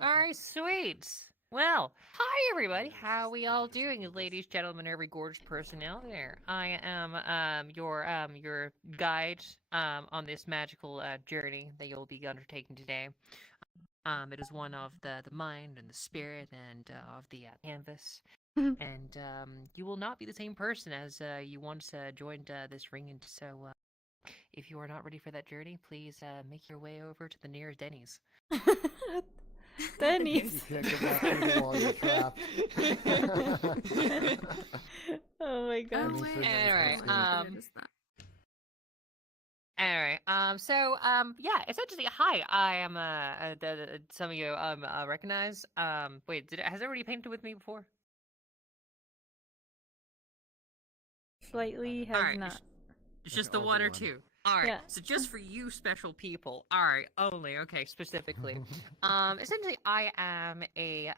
All right, sweet. Well, hi everybody. How we all doing, ladies, gentlemen, every gorgeous person out there? I am your guide on this magical journey that you'll be undertaking today. It is one of the mind and the spirit and of the canvas. And you will not be the same person as you once joined this ring. And so, if you are not ready for that journey, please make your way over to the nearest Denny's. Denny's. You can't get back to the wall, you're trapped. Oh my I god. mean, wait. for Alright, nice I noticed that. Alright, yeah, essentially, hi, I am, some of you, recognize, wait, has everybody painted with me before? Slightly has Alright, not. it's I just can the all one do or one. two. Alright, Yeah. so just for you special people, alright, only, okay, specifically. Essentially, I'm a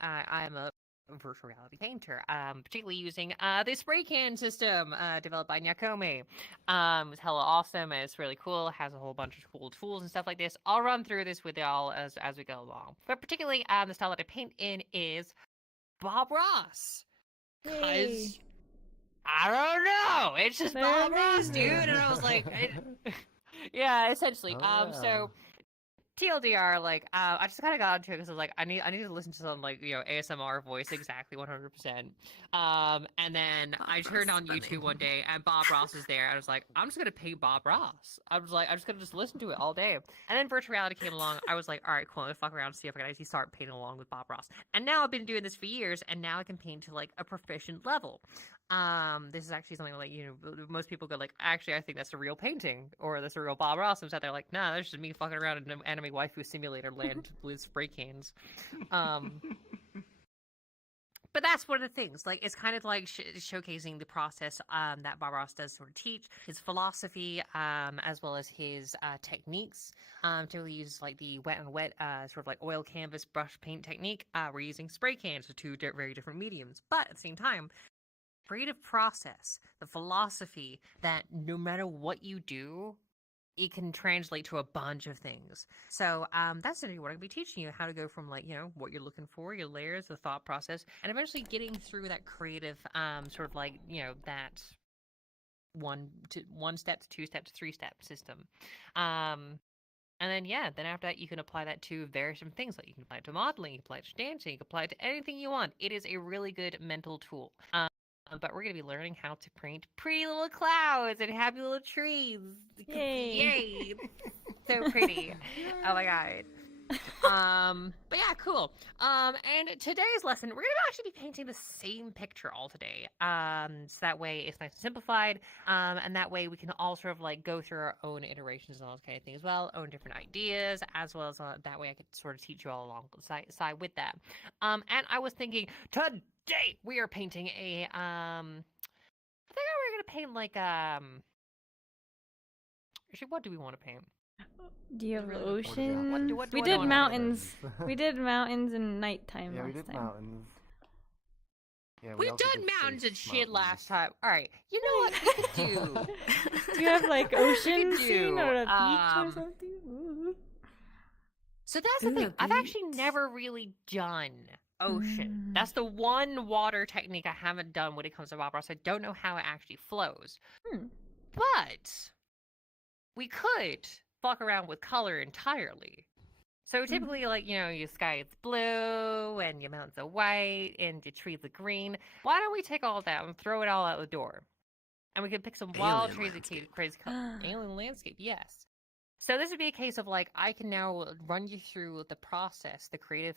virtual reality painter, particularly using the spray can system developed by Nyakome. It's hella awesome and it's really cool. It has a whole bunch of cool tools and stuff like this. I'll run through this with y'all as we go along. But particularly, the style that I paint in is Bob Ross. Yay. Cause I don't know, it's just They're Bob Ross, amazing. dude. And I was like, yeah, essentially. Oh, So TLDR, like, I just kind of got into it because I was like, I need to listen to some, like, ASMR voice exactly 100%. And then Bob I turned Ross on is funny. YouTube one day and Bob Ross is there. I was like, I'm just gonna paint Bob Ross. I was like, I'm just gonna listen to it all day. And then virtual reality came along. I was like, all right, cool. I'm gonna fuck around and see if I can actually start painting along with Bob Ross. And now I've been doing this for years, and now I can paint to like a proficient level. This is actually something like, most people go like, actually, I think that's a real painting, or that's a real Bob Ross. And they're like, nah, that's just me fucking around in an anime waifu simulator land with spray cans. But that's one of the things. Like, it's kind of like showcasing the process that Bob Ross does sort of teach, his philosophy, as well as his techniques. To really use like the wet on wet, sort of like oil canvas brush paint technique. We're using spray cans, so two very different mediums. But at the same time, creative process, the philosophy that no matter what you do, it can translate to a bunch of things. So that's what I'm going to be teaching you, how to go from like, what you're looking for, your layers, the thought process, and eventually getting through that creative sort of like, that one step to two step to three step system. And then after that, you can apply that to various different things. Like you can apply it to modeling, you can apply it to dancing, you can apply it to anything you want. It is a really good mental tool. But we're going to be learning how to paint pretty little clouds and happy little trees. Yay. Yay. So pretty. Oh my god. But yeah, cool. And today's lesson, we're gonna actually be painting the same picture all today. So that way it's nice and simplified. And that way we can all sort of like go through our own iterations and all this kind of thing as well, own different ideas, as well as that way I could sort of teach you all along the side with that. And I was thinking today we are painting a I think we're gonna paint like actually, what do we want to paint? Do you have Really ocean? what do We I did wanna mountains. We did mountains and nighttime Yeah, we last did time. mountains. Yeah, We've also done did mountains and space shit mountains. last time. All right, you know what we could do? Do you have like ocean do, scene or a beach or um, something? Ooh. So that's the Ooh, thing. a I've actually beach. never really done ocean. Mm. That's the one water technique I haven't done when it comes to Bob Ross. I don't know how it actually flows. Hmm. But we could fuck around with color entirely. So typically, like, your sky is blue, and your mountains are white, and your trees are green. Why don't we take all that and throw it all out the door? And we could pick some wild Alien trees and landscape. crazy alien landscape, yes. So this would be a case of like I can now run you through the process, the creative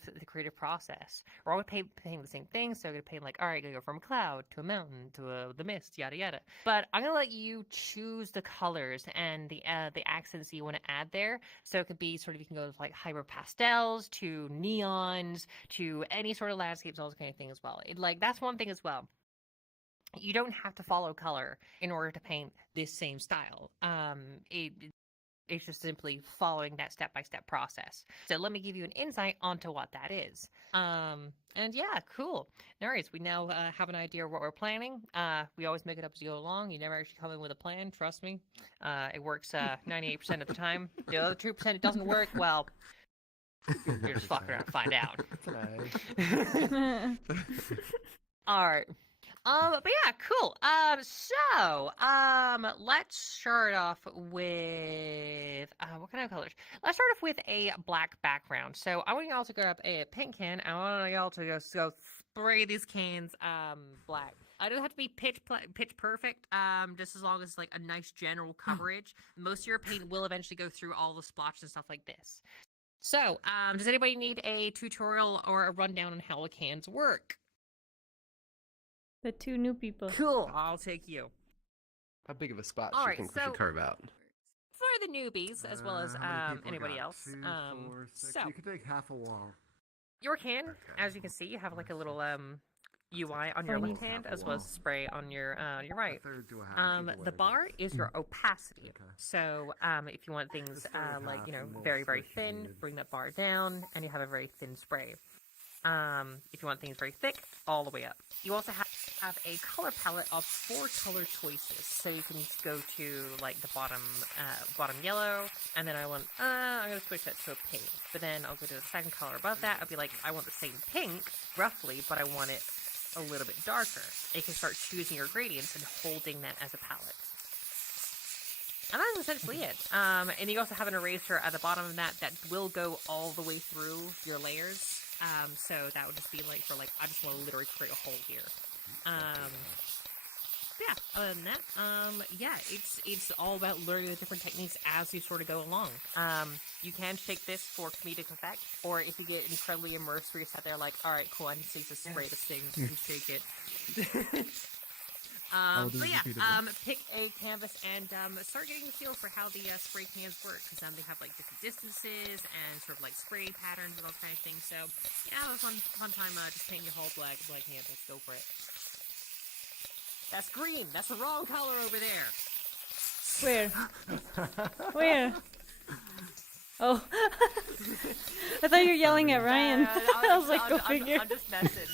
process. We're all painting the same thing, so I'm gonna paint like, all right, gonna go from a cloud to a mountain to the mist, yada yada. But I'm gonna let you choose the colors and the accents you want to add there. So it could be sort of, you can go with like hyper pastels to neons to any sort of landscapes, all this kind of thing as well. That's one thing as well. You don't have to follow color in order to paint this same style. It's just simply following that step-by-step process. So let me give you an insight onto what that is. And yeah, cool. No worries. We now have an idea of what we're planning. We always make it up as you go along. You never actually come in with a plan. Trust me. It works 98% of the time. The other 2% it doesn't work. Well, You're just fucking around to find out. Today. Alright. But yeah, cool. Let's start off with what kind of colors? Let's start off with a black background. So I want y'all to grab a paint can. I want y'all to just go spray these cans black. I don't have to be pitch perfect. Just as long as like a nice general coverage. Most of your paint will eventually go through all the splotches and stuff like this. So, does anybody need a tutorial or a rundown on how the cans work? The two new people. Cool. I'll take you. How big of a spot All do you right, think we so- should carve out? For the newbies, as well as How many people anybody got? else. 2, 4, 6. So You could take half a wall. your can, Okay. as you can see, you have like a little UI on your Funny. left hand, as well as spray on your right. A third to a half. either The way, bar but- is your opacity. Okay. So, if you want things Just start with like half you know and we'll very very switch if thin, needed. bring that bar down, and you have a very thin spray. If you want things very thick, all the way up. You also have a color palette of 4 color choices, so you can go to like the bottom yellow, and then I'm gonna switch that to a pink. But then I'll go to the second color above that. I'll be like, I want the same pink roughly, but I want it a little bit darker. You can start choosing your gradients and holding that as a palette. And that's essentially it. And you also have an eraser at the bottom of that will go all the way through your layers. So that would just be like for like, I just want to literally create a hole here. Yeah, other than that, yeah, it's all about learning the different techniques as you sort of go along. You can shake this for comedic effect, or if you get incredibly immersed where you sat there like, alright, cool, I just need to spray this thing and shake it. But yeah, pick a canvas and start getting the feel for how the spray cans work, because they have like different distances and sort of like spray patterns and all kind of things. So yeah, it was fun time just painting your whole black canvas. Go for it. That's green. That's the wrong color over there. Where? Where? Oh. I thought you were yelling at Ryan. I was like, go figure. I'm just messing.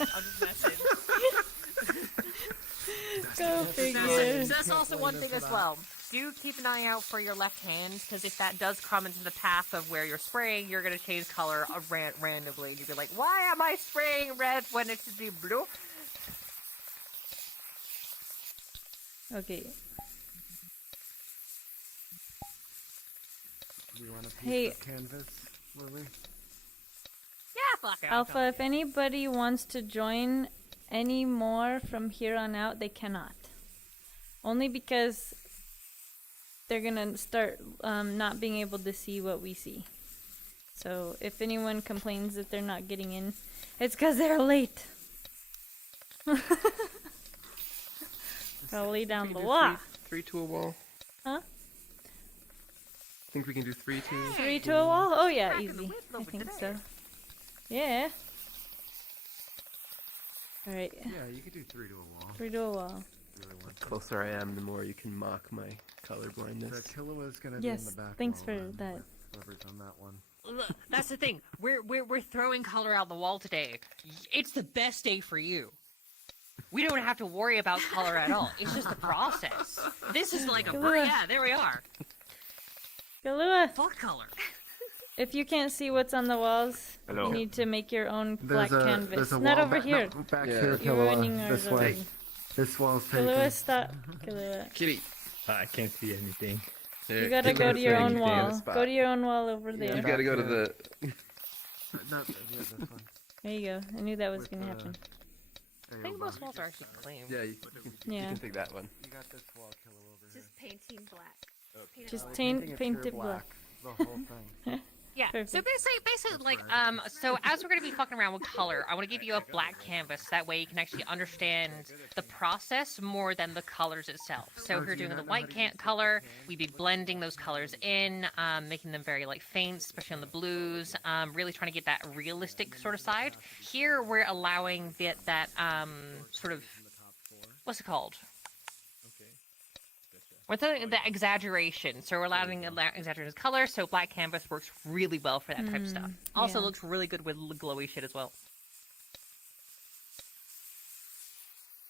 Go figure. So that's also one thing as well. Do keep an eye out for your left hand, because if that does come into the path of where you're spraying, you're going to change color randomly. And you'll be like, why am I spraying red when it should be blue? Okay. Do we want a piece Hey. of canvas, Lily? Yeah, fuck it. Alpha, if anybody wants to join any more from here on out, they cannot. Only because they're gonna start not being able to see what we see. So if anyone complains that they're not getting in, it's because they're late. I'll lay down the law. Three to a wall. Huh? Think we can do 3 to? 3 to a wall? Oh yeah, Cracking the easy. whip I over think today. so. Yeah. Alright, Yeah, you could do 3 to a wall. 3 to a wall. if you really want The to. closer I am, the more you can mock my color So blindness. Killua's gonna be in Yes, the back. thanks wall for then, that. with Whoever's on that one. Look, that's the thing. We're throwing color out the wall today. It's the best day for you. We don't have to worry about color at all. It's just the process. This is like a yeah. There we are. Galua, Fuck color. if you can't see what's on the walls, Hello. you need to make your own black canvas. There's a Not wall over back, here. No, back Yeah. here, You're ruining Killua. ours This way. already. This wall's taken. Galua, stop. Galua. Kitty. I can't see anything. You gotta go to your own wall. Spot. Go to your own wall over Yeah, You there. back gotta go to here. the. No, yeah, this one. There you go. I knew that was With gonna the- happen. There I you think go, most Bob. walls are actually clean. Yeah, you Yeah. can take that one. You got this wall, Killua, over here. Just painting black. Paint it Just black. paint Painting it pure black. The whole thing. Yeah. So Perfect. basically, like, right. so as we're gonna be fucking around with color, I want to give you a black canvas. That way, you can actually understand the process more than the colors itself. So if you're doing the white color, we'd be blending those colors in, making them very like faint, especially on the blues. Really trying to get that realistic sort of side. Here, we're allowing that sort of what's it called? We're doing the exaggeration, so we're allowing exaggerated color, so black canvas works really well for that type of stuff. Also yeah. looks really good with glowy shit as well.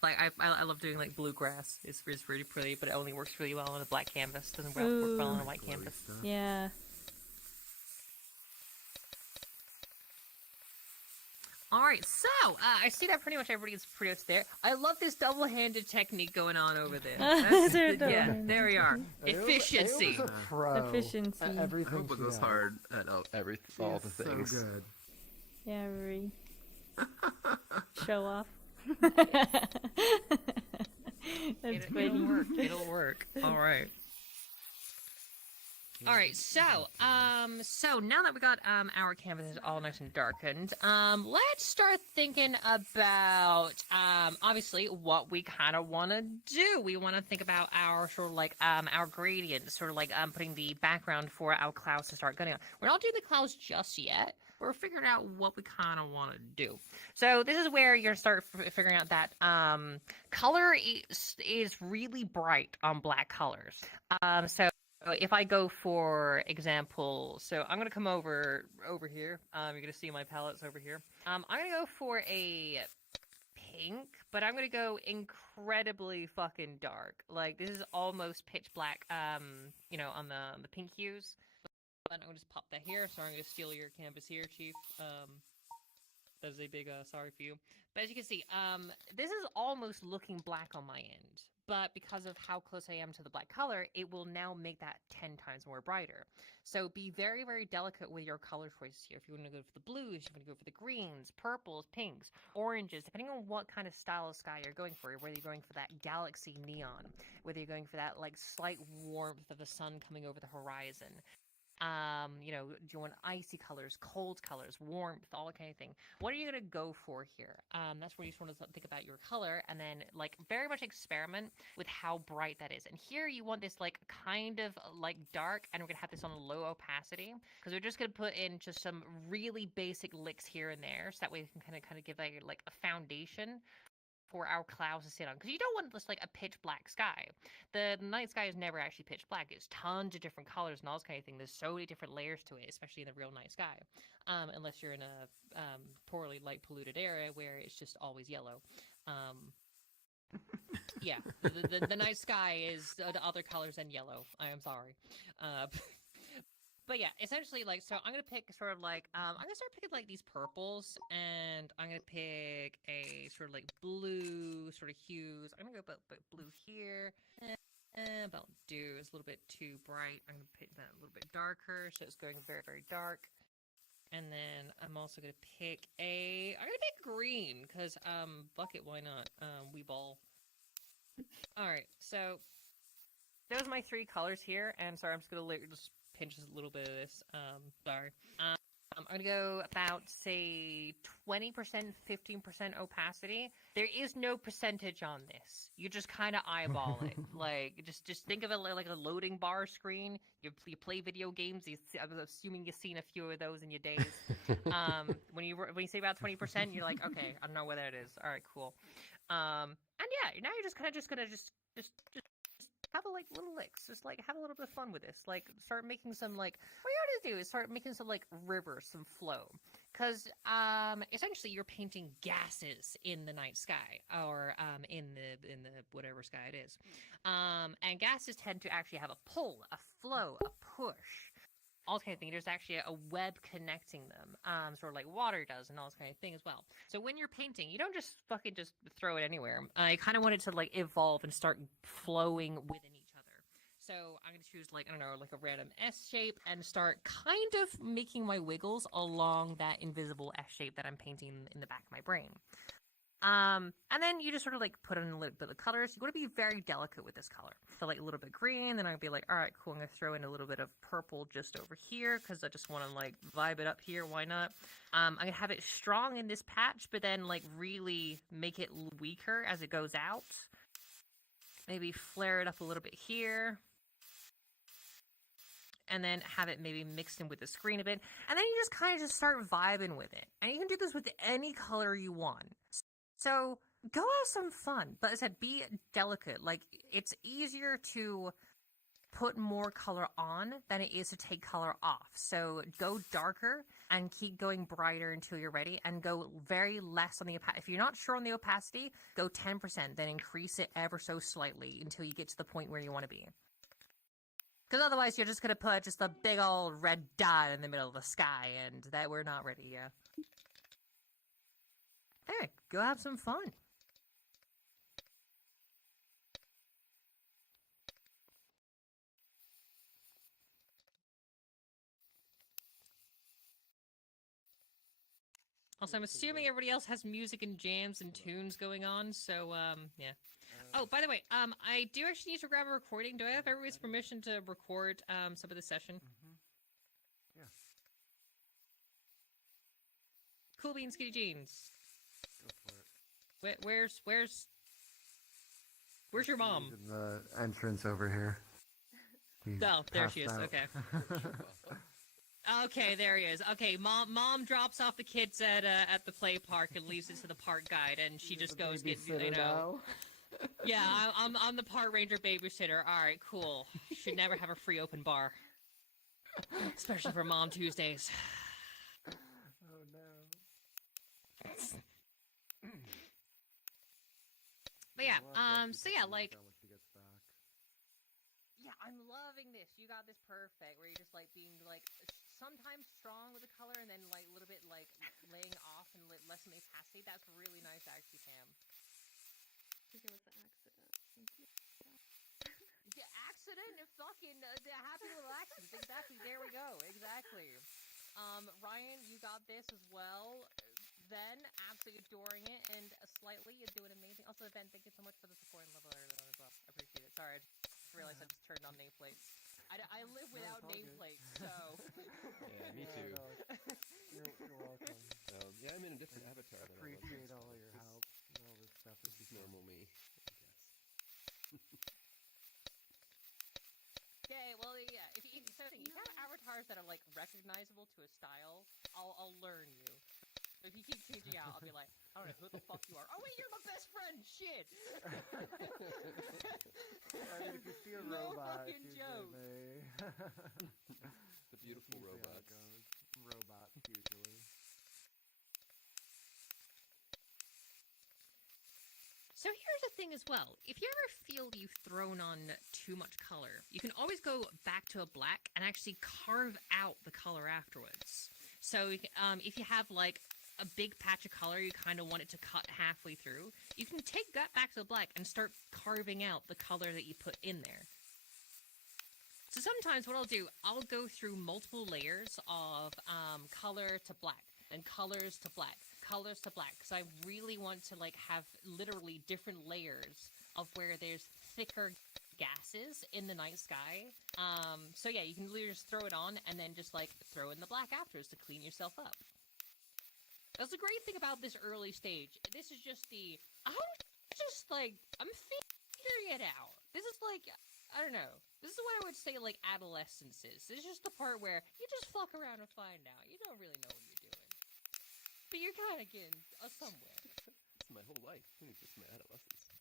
Like, I love doing, like, bluegrass. It's really pretty, but it only works really well on a black canvas. Doesn't work well on a white canvas. Yeah. All right, so I see that pretty much everybody's pretty much there. I love this double-handed technique going on over there. They're Yeah, double-handed. there we are. Efficiency. Ayoba's a pro Efficiency. at I everything hope it she goes does. hard at She all is the so things. good. Yeah, Riri. Show off. That's It'll funny. work. It'll work. All right. All right, so now that we got our canvases all nice and darkened, let's start thinking about obviously what we kind of want to do. We want to think about our sort of like our gradients, sort of like putting the background for our clouds to start going on. We're not doing the clouds just yet. We're figuring out what we kind of want to do. So this is where you're gonna start figuring out that color is really bright on black colors. So if I go for example, so I'm gonna come over here. You're gonna see my palettes over here. I'm gonna go for a pink, but I'm gonna go incredibly fucking dark. Like this is almost pitch black. You know, on the pink hues. But I'm gonna just pop that here. So I'm gonna steal your canvas here, Chief. That is a big sorry for you. But as you can see, this is almost looking black on my end. But because of how close I am to the black color, it will now make that 10 times more brighter. So be very, very delicate with your color choices here. If you want to go for the blues, you want to go for the greens, purples, pinks, oranges, depending on what kind of style of sky you're going for, whether you're going for that galaxy neon, whether you're going for that like slight warmth of the sun coming over the horizon. You know, do you want icy colors, cold colors, warmth, all that kind of thing? What are you gonna go for here? That's where you sort of think about your color, and then like very much experiment with how bright that is. And here you want this like kind of like dark, and we're gonna have this on a low opacity because we're just gonna put in just some really basic licks here and there, so that way we can kind of give like a foundation for our clouds to sit on, because you don't want just like a pitch black sky. The night sky is never actually pitch black. It's tons of different colors and all this kind of thing. There's so many different layers to it, especially in the real night sky. Unless you're in a poorly light polluted area where it's just always yellow. Yeah, the night sky is the other colors than yellow. I am sorry. But yeah, essentially, like, so I'm gonna pick sort of like, I'm gonna start picking like these purples, and I'm gonna pick a sort of like blue sort of hues. I'm gonna go about blue here. About do is a little bit too bright. I'm gonna pick that a little bit darker, so it's going very, very dark. And then I'm also gonna pick I'm gonna pick green, because fuck it, why not? We ball. All right, so those are my three colors here, and sorry, I'm just gonna just pinch a little bit of this. Sorry. I'm gonna go about say 20%, 15% opacity. There is no percentage on this. You just kind of eyeball it. Like just think of it like a loading bar screen. You play video games. I'm assuming you've seen a few of those in your days. When you say about 20%, you're like, okay, I don't know where that is. All right, cool. And yeah, now you're just kind of gonna just have a like little licks, just like have a little bit of fun with this. Like start making some like what you ought to do is start making some like rivers, some flow, because essentially you're painting gases in the night sky or in the whatever sky it is, and gases tend to actually have a pull, a flow, a push. All this kind of thing. There's actually a web connecting them, sort of like water does, and all this kind of thing as well. So when you're painting, you don't just fucking just throw it anywhere. I kind of want it to like evolve and start flowing within each other. So I'm gonna choose like, I don't know, like a random S shape and start kind of making my wiggles along that invisible S shape that I'm painting in the back of my brain. And then you just sort of like put in a little bit of colors. You want to be very delicate with this color. So like a little bit green, then I'd be like, all right, cool. I'm going to throw in a little bit of purple just over here because I just want to like vibe it up here. Why not? I'm going to have it strong in this patch, but then like really make it weaker as it goes out. Maybe flare it up a little bit here. And then have it maybe mixed in with the screen a bit. And then you just kind of just start vibing with it. And you can do this with any color you want. So go have some fun, but as I said, be delicate. Like it's easier to put more color on than it is to take color off. So go darker and keep going brighter until you're ready, and go very less on the opacity. If you're not sure on the opacity, go 10%, then increase it ever so slightly until you get to the point where you want to be. Because otherwise you're just going to put just a big old red dot in the middle of the sky, and that we're not ready yet. Hey, go have some fun. Also, I'm assuming everybody else has music and jams and tunes going on, so, yeah. Oh, by the way, I do actually need to grab a recording. Do I have everybody's permission to record, some of the session? Yeah. Cool beans, skinny jeans. Go for it. Where's your mom? He's in the entrance over here. He's Oh, there she is. passed out. Okay. Okay, there he is. Okay, mom drops off the kids at the play park and leaves it to the park guide, and she just goes get Yeah, I'm the park ranger babysitter. All right, cool. Should never have a free open bar, especially for Mom Tuesdays. Oh no. But yeah, I love that so because yeah, he's like. done when she gets back. Yeah, I'm loving this. You got this perfect, where you're just like being like sometimes strong with the color, and then like a little bit like laying off and less opacity. That's really nice, actually, Pam. It was the accident. Thank you. Yeah, accident, fucking happy little accidents. Exactly. There we go. Exactly. Ryan, you got this as well. Then, absolutely adoring it, and slightly, you're doing amazing. Also, Ben, thank you so much for the support and love as well. I appreciate it. Sorry, I just realized I just turned on nameplates. I live without it's all good. nameplates, so. Yeah, me too. No, you're welcome. Yeah, I'm in a different avatar than I was. Appreciate all your help. And all this stuff This is normal me, I guess. Okay, well, yeah. If you have avatars that are like recognizable to a style, I'll learn you. But if you keep changing out, I'll be like, I don't know who the fuck you are. Oh wait, you're my best friend. Shit. I mean, if you see a No robot, fucking it's joke. usually me. The beautiful Usually how it robots. goes. Robots, usually. So here's the thing as well. If you ever feel you've thrown on too much color, you can always go back to a black and actually carve out the color afterwards. So if you have like a big patch of color you kind of want it to cut halfway through, you can take that back to the black and start carving out the color that you put in there. So sometimes what I'll do, I'll go through multiple layers of color to black, and colors to black, colors to black, because I really want to like have literally different layers of where there's thicker gases in the night sky. So yeah, you can literally just throw it on and then just like throw in the black afterwards to clean yourself up. That's the great thing about this early stage. This is just I'm figuring it out. This is like, I don't know. This is what I would say like adolescence is. This is just the part where you just fuck around and find out. You don't really know what you're doing. But you're kind of getting somewhere. It's my whole life. I think it's just my adolescence.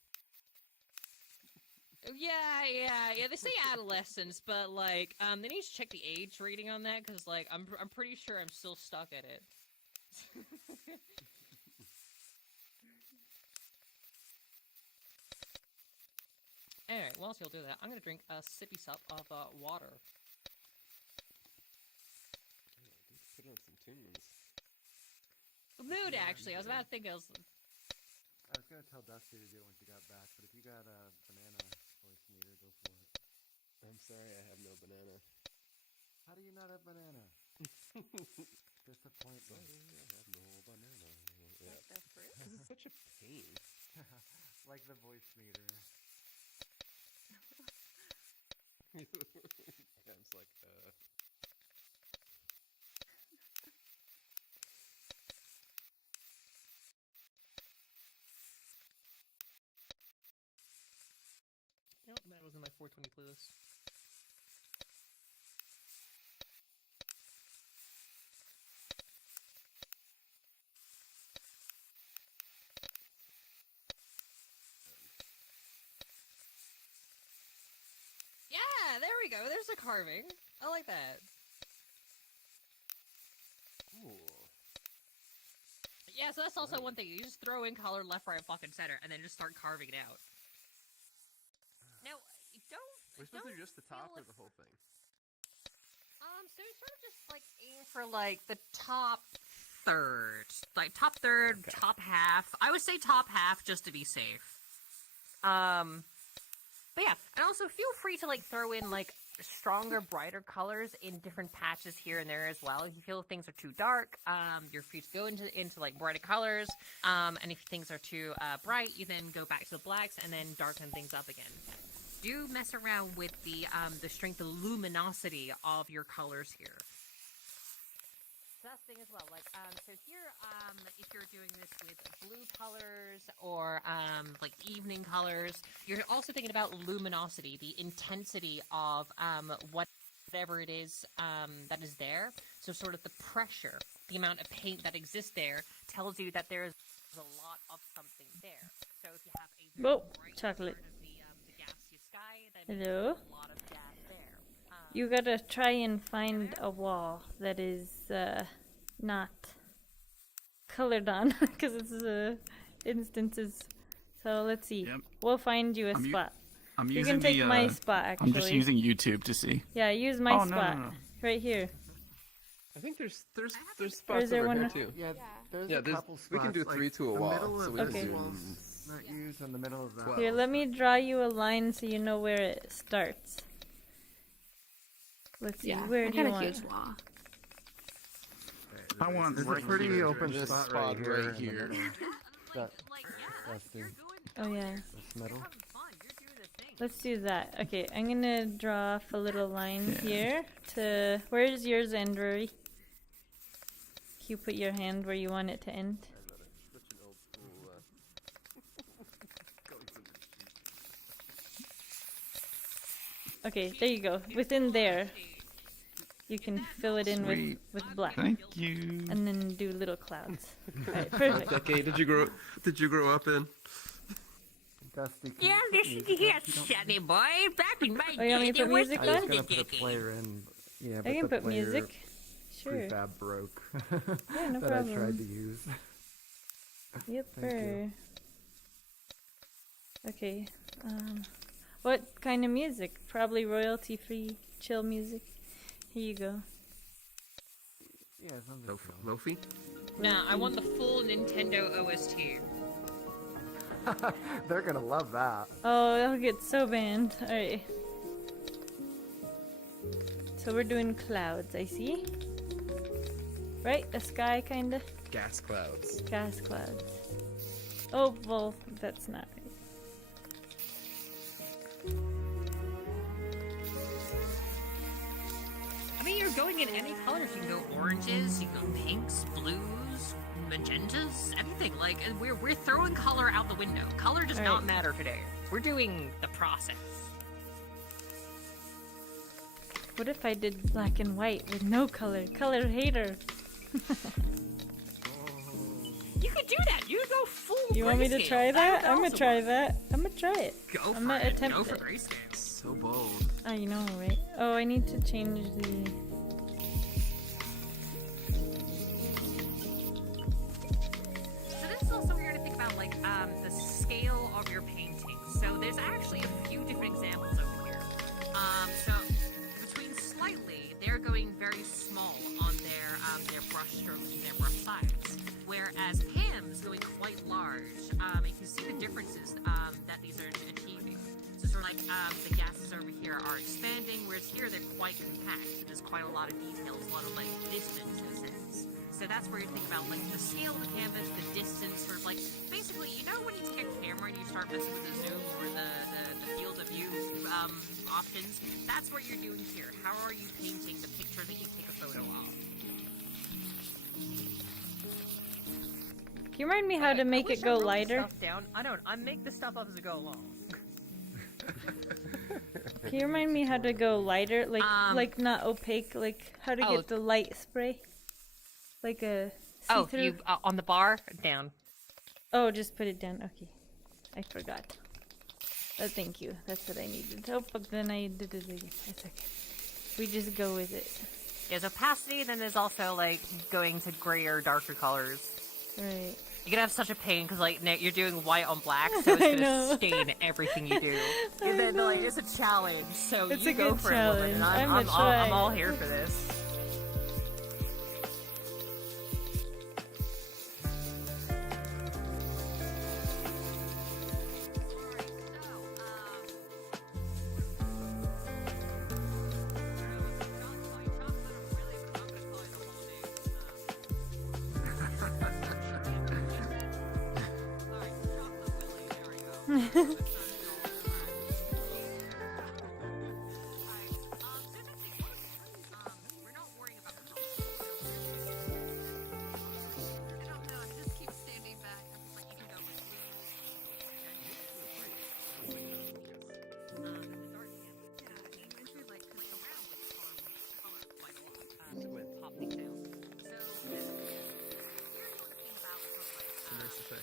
Yeah. They say adolescence, but like, they need to check the age rating on that because like I'm pretty sure I'm still stuck at it. Alright, whilst you'll do that, I'm gonna drink a sippy sup of water. Yeah, dude, put on some tunes. Mood, actually. I was about to think I was gonna tell Dusty to do it when she got back, but if you got a banana voice meter, go for it. I'm sorry, I have no banana. How do you not have banana? Disappointment. Sorry, I have no banana. Yeah. Like the fruit? This is such a pain. Like the voice meter. Cam's like, Nope, that was in my 420 playlist. Yeah, there we go. There's a carving. I like that. ooh. Yeah, so that's also one thing. You just throw in color left, right, fucking center, and then just start carving it out. Now, We're supposed to don't do just the top feel or the whole thing? So you sort of just like aim for like the top third, like top third, top half. I would say top half just to be safe. But yeah, and also feel free to like throw in like stronger, brighter colors in different patches here and there as well. If you feel things are too dark, you're free to go into like brighter colors. And if things are too bright, you then go back to the blacks and then darken things up again. Do mess around with the strength, the luminosity of your colors here. So that's the thing as well. Like, so here, if you're doing this with blue colors or like evening colors, you're also thinking about luminosity, the intensity of whatever it is that is there. So sort of the pressure, the amount of paint that exists there tells you that there is a lot of something there. So if you have a very bright chocolate. part of the gaseous sky, then Hello? there's a lot of gas there. You gotta try and find a wall that is not colored on, because it's instances. So let's see. Yep. We'll find you a spot. I'm You using can take the, my spot, actually. I'm just using YouTube to see. Yeah, use my Oh, no, spot. no, no. Right here. I think there's Or is spots there over here one- too. Yeah, there's Yeah, a there's- couple spots. we can do like, 3 to a the wall, middle so of we this can do- one's not used, and the middle of that. 12. Here, let me draw you a line so you know where it starts. Let's see, Yeah, where I do you kind of want? huge wall. I want There's right a pretty here. open This spot, spot right right here. here. in the middle. That, Like, yeah, that's you're the- going Oh yeah. this middle. having fun. You're doing the thing. Let's do that. Okay, I'm gonna draw off a little line Yeah. here to... Where's yours end, Rory? Can you put your hand where you want it to end? Okay, there you go. Within there, you can fill it in Sweet. with black. Thank you. And then do little clouds. Alright, perfect. Decade did you grow up in? Dusty, can Yeah, you put listen music to on here, if you don't Sonny boy. Back in my Oh, you want me day, to there put was music I was on? gonna put a player in, yeah, but I can the put player music. Sure. prefab broke. Yeah, no that I tried to problem. use. Yep. Thank you. Okay. What kind of music? Probably royalty-free, chill music. Here you go. Yeah, something. Lofi? Nah, I want the full Nintendo OST. They're gonna love that. Oh, that'll get so banned. Alright. So we're doing clouds, I see. Right? A sky, kinda? Gas clouds. Gas clouds. Oh, well, that's not right. I mean, you're going in any colors. You can go oranges, you can go pinks, blues, magentas, anything. Like, and we're throwing color out the window. Color does not Alright. matter today. We're doing the process. What if I did black and white with no color? Color hater. You could do that. You could go full. You want me to grayscale. try that? would I'm gonna also try work. that. I'm gonna try it. Go I'm for gonna it. attempt Go for it. grayscale. So bold. I know, right? Oh, I need to change the... So this is also weird to think about, like, the scale of your painting. So there's actually a few different examples over here. So between slightly, they're going very small on their brush strokes and their brush sides, whereas Pam's going quite large. You can see the differences that these are achieving. So sort of like the gases over here are expanding, whereas here they're quite compact. So there's quite a lot of details, a lot of like distance in a sense. So that's where you think about like the scale of the canvas, the distance, sort of like basically, you know, when you take a camera and you start messing with the zoom or the field of view options, that's what you're doing here. How are you painting the picture that you take a photo of? Can you remind me how to make it go lighter? Down. I make this stuff up as I go along. Can you remind me how to go lighter? Like not opaque, like how to Oh. get the light spray? Like a Oh, see-through? you on the bar down. Oh, just put it down. Okay. I forgot. Oh, thank you. That's what I needed. Oh, but then I did it again. It's okay. We just go with it. There's opacity, then there's also like going to grayer, darker colors. Right. You're gonna have such a pain because like you're doing white on black, so it's I gonna know. stain everything you do. And then like it's a challenge, so It's you a go good for it, woman, and challenge. I'm I'm all gonna try. here for this. Nice effect.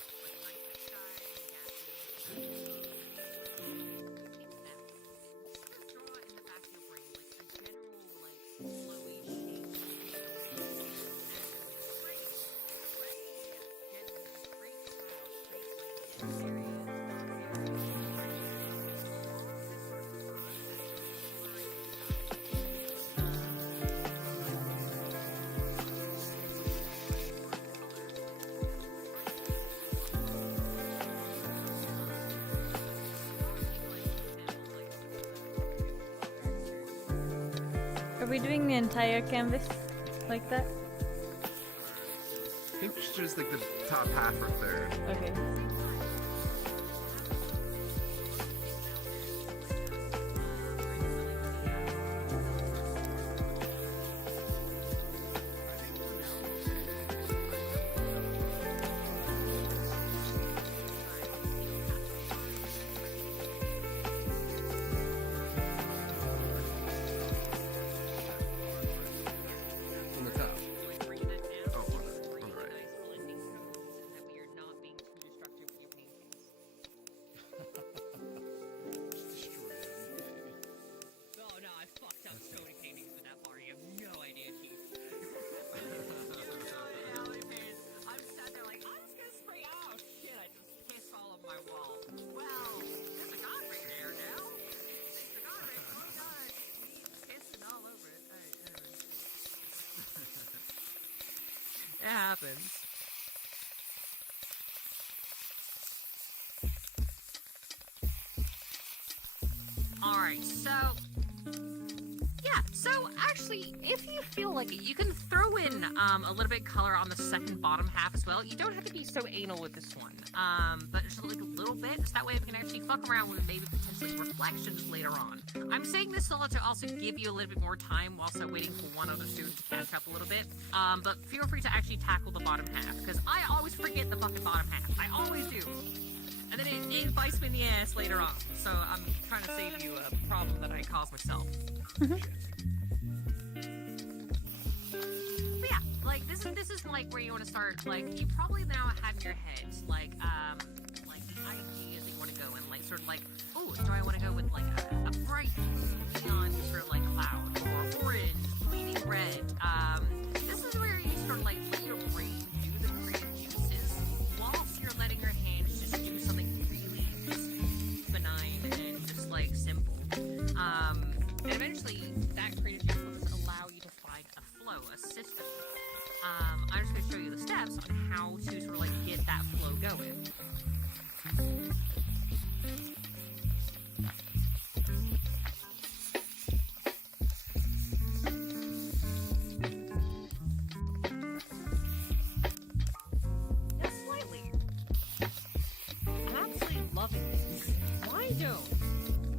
Are we doing the entire canvas like that? I think just like the top half or third. Okay. On the top. Oh, on the right. Oh no, I fucked up so many paintings with that bar. You have no idea, Keith. I'm sat there like, I'm just gonna spray out. Shit, I just pissed all over my wall. Well, there's a god right there now. There's a god right there. Oh god, he's pissing all over it. Alright, anyway. It happens. Alright, so yeah, so actually, if you feel like it, you can throw in a little bit of color on the second bottom half as well. You don't have to be so anal with this one, but just like a little bit, so that way we can actually fuck around with maybe potentially reflections later on. I'm saying this to also give you a little bit more time whilst I'm waiting for one other student to catch up a little bit, but feel free to actually tackle the bottom half, because I always forget the fucking bottom half. I always do. And then it bites me in the ass later on. So I'm trying to save you a problem that I caused myself. But yeah, like this is like where you want to start. Like you probably now have in your head like the ideas that you want to go in. Like sort of like, oh, do I want to go with like a bright neon sort of like cloud or orange, bleeding red? This is where you sort of like let your brain do the creative juices whilst you're letting your hands just do something really just benign and just like simple. And eventually that creative juice will just allow you to find a flow, a system. I'm just going to show you the steps on how to sort of like get that flow going. Just slightly. I'm absolutely loving this. Why don't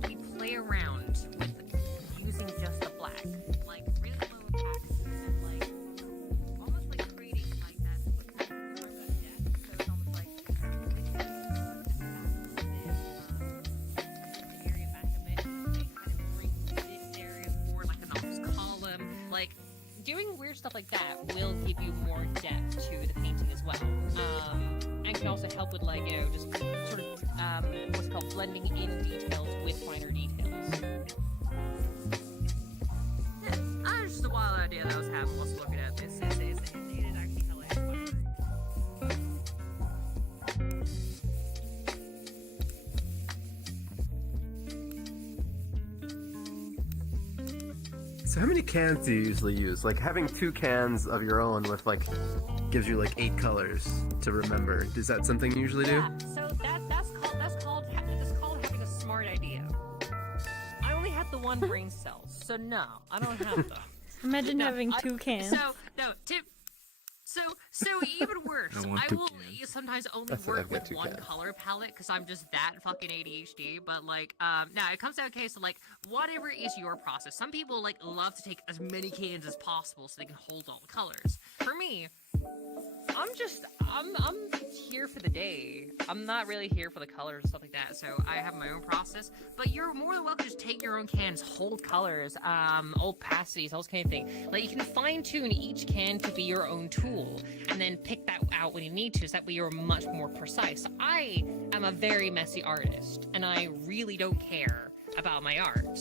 we play around with using just the black? Like really low impact and like almost like creating like that depth. So it's almost like the area back a bit and kind of bring this area forward like an almost column. Like doing weird stuff like that will give you more depth to the painting as well. And can also help with like, you know, just sort of what's called blending in details with finer details. Yeah, just a wild idea that I was having whilst looking at this. It is actually hilarious. So how many cans do you usually use? Like having 2 cans of your own with like gives you like 8 colors to remember. Is that something you usually do? Yeah, so that's called having a smart idea. I only have the one brain cell, so no, I don't have that. Imagine No, having 2 cans. So even worse, I want I two will cans. sometimes only That's what work I've got with two one cans. color palette because I'm just that fucking ADHD. But like, now it comes down to a case of like, whatever is your process. Some people like love to take as many cans as possible so they can hold all the colors. For me, I'm here for the day. I'm not really here for the colors and stuff like that. So I have my own process. But you're more than welcome to just take your own cans, hold colors, opacities, all this kind of thing. Like you can fine tune each can to be your own tool, and then pick that out when you need to. So that way you're much more precise. I am a very messy artist, and I really don't care about my art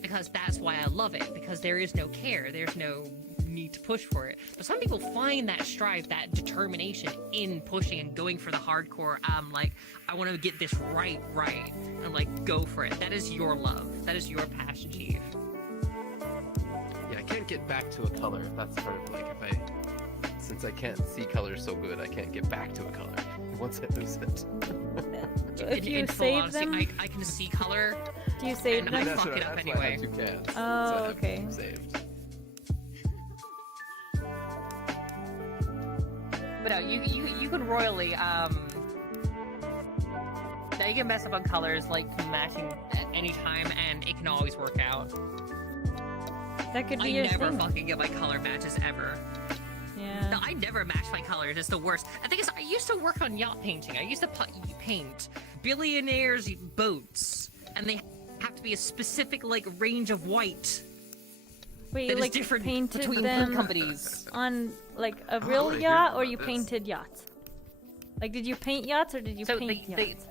because that's why I love it. Because there is no care. There's no need to push for it. But some people find that strive, that determination in pushing and going for the hardcore. Like I want to get this right, and like go for it. That is your love. That is your passion, Chief. Yeah, I can't get back to a color. That's part of like since I can't see colors so good, I can't get back to a color once I lose it. If you In full save honesty, them, I can see color. do you save and I them? fuck it up that's why I anyway. have 2 cans. Oh, So I have okay. them saved. But no, you can royally now you can mess up on colors like matching at any time, and it can always work out. That could be I your never thing. fucking get my color matches ever. Yeah. No, I never match my colors. It's the worst. The thing is, I used to work on yacht painting. I used to paint billionaires' boats, and they have to be a specific like range of white. Wait, that you is like different painted between them companies. on like a Oh, real I heard yacht, or about you this. painted yachts? Like, did you paint yachts or did you So paint yachts?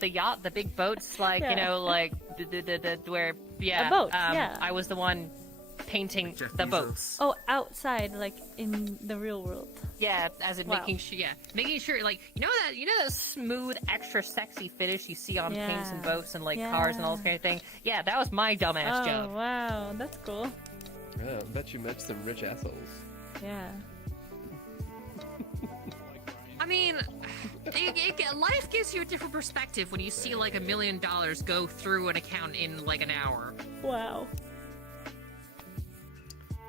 the yacht, the big boats, like Yeah. you know, like the where A boat, yeah. I was the one painting Jeff the Bezos. boats. Oh, outside, like in the real world. Yeah, as in Wow. making sure, like you know that smooth, extra sexy finish you see on paints and Yeah. boats and like cars and all this kind of thing. Yeah, that was my dumbass Oh, job. wow, that's cool. Yeah, I bet you met some rich assholes. Yeah. I mean, life gives you a different perspective when you see like $1 million go through an account in like an hour. Wow.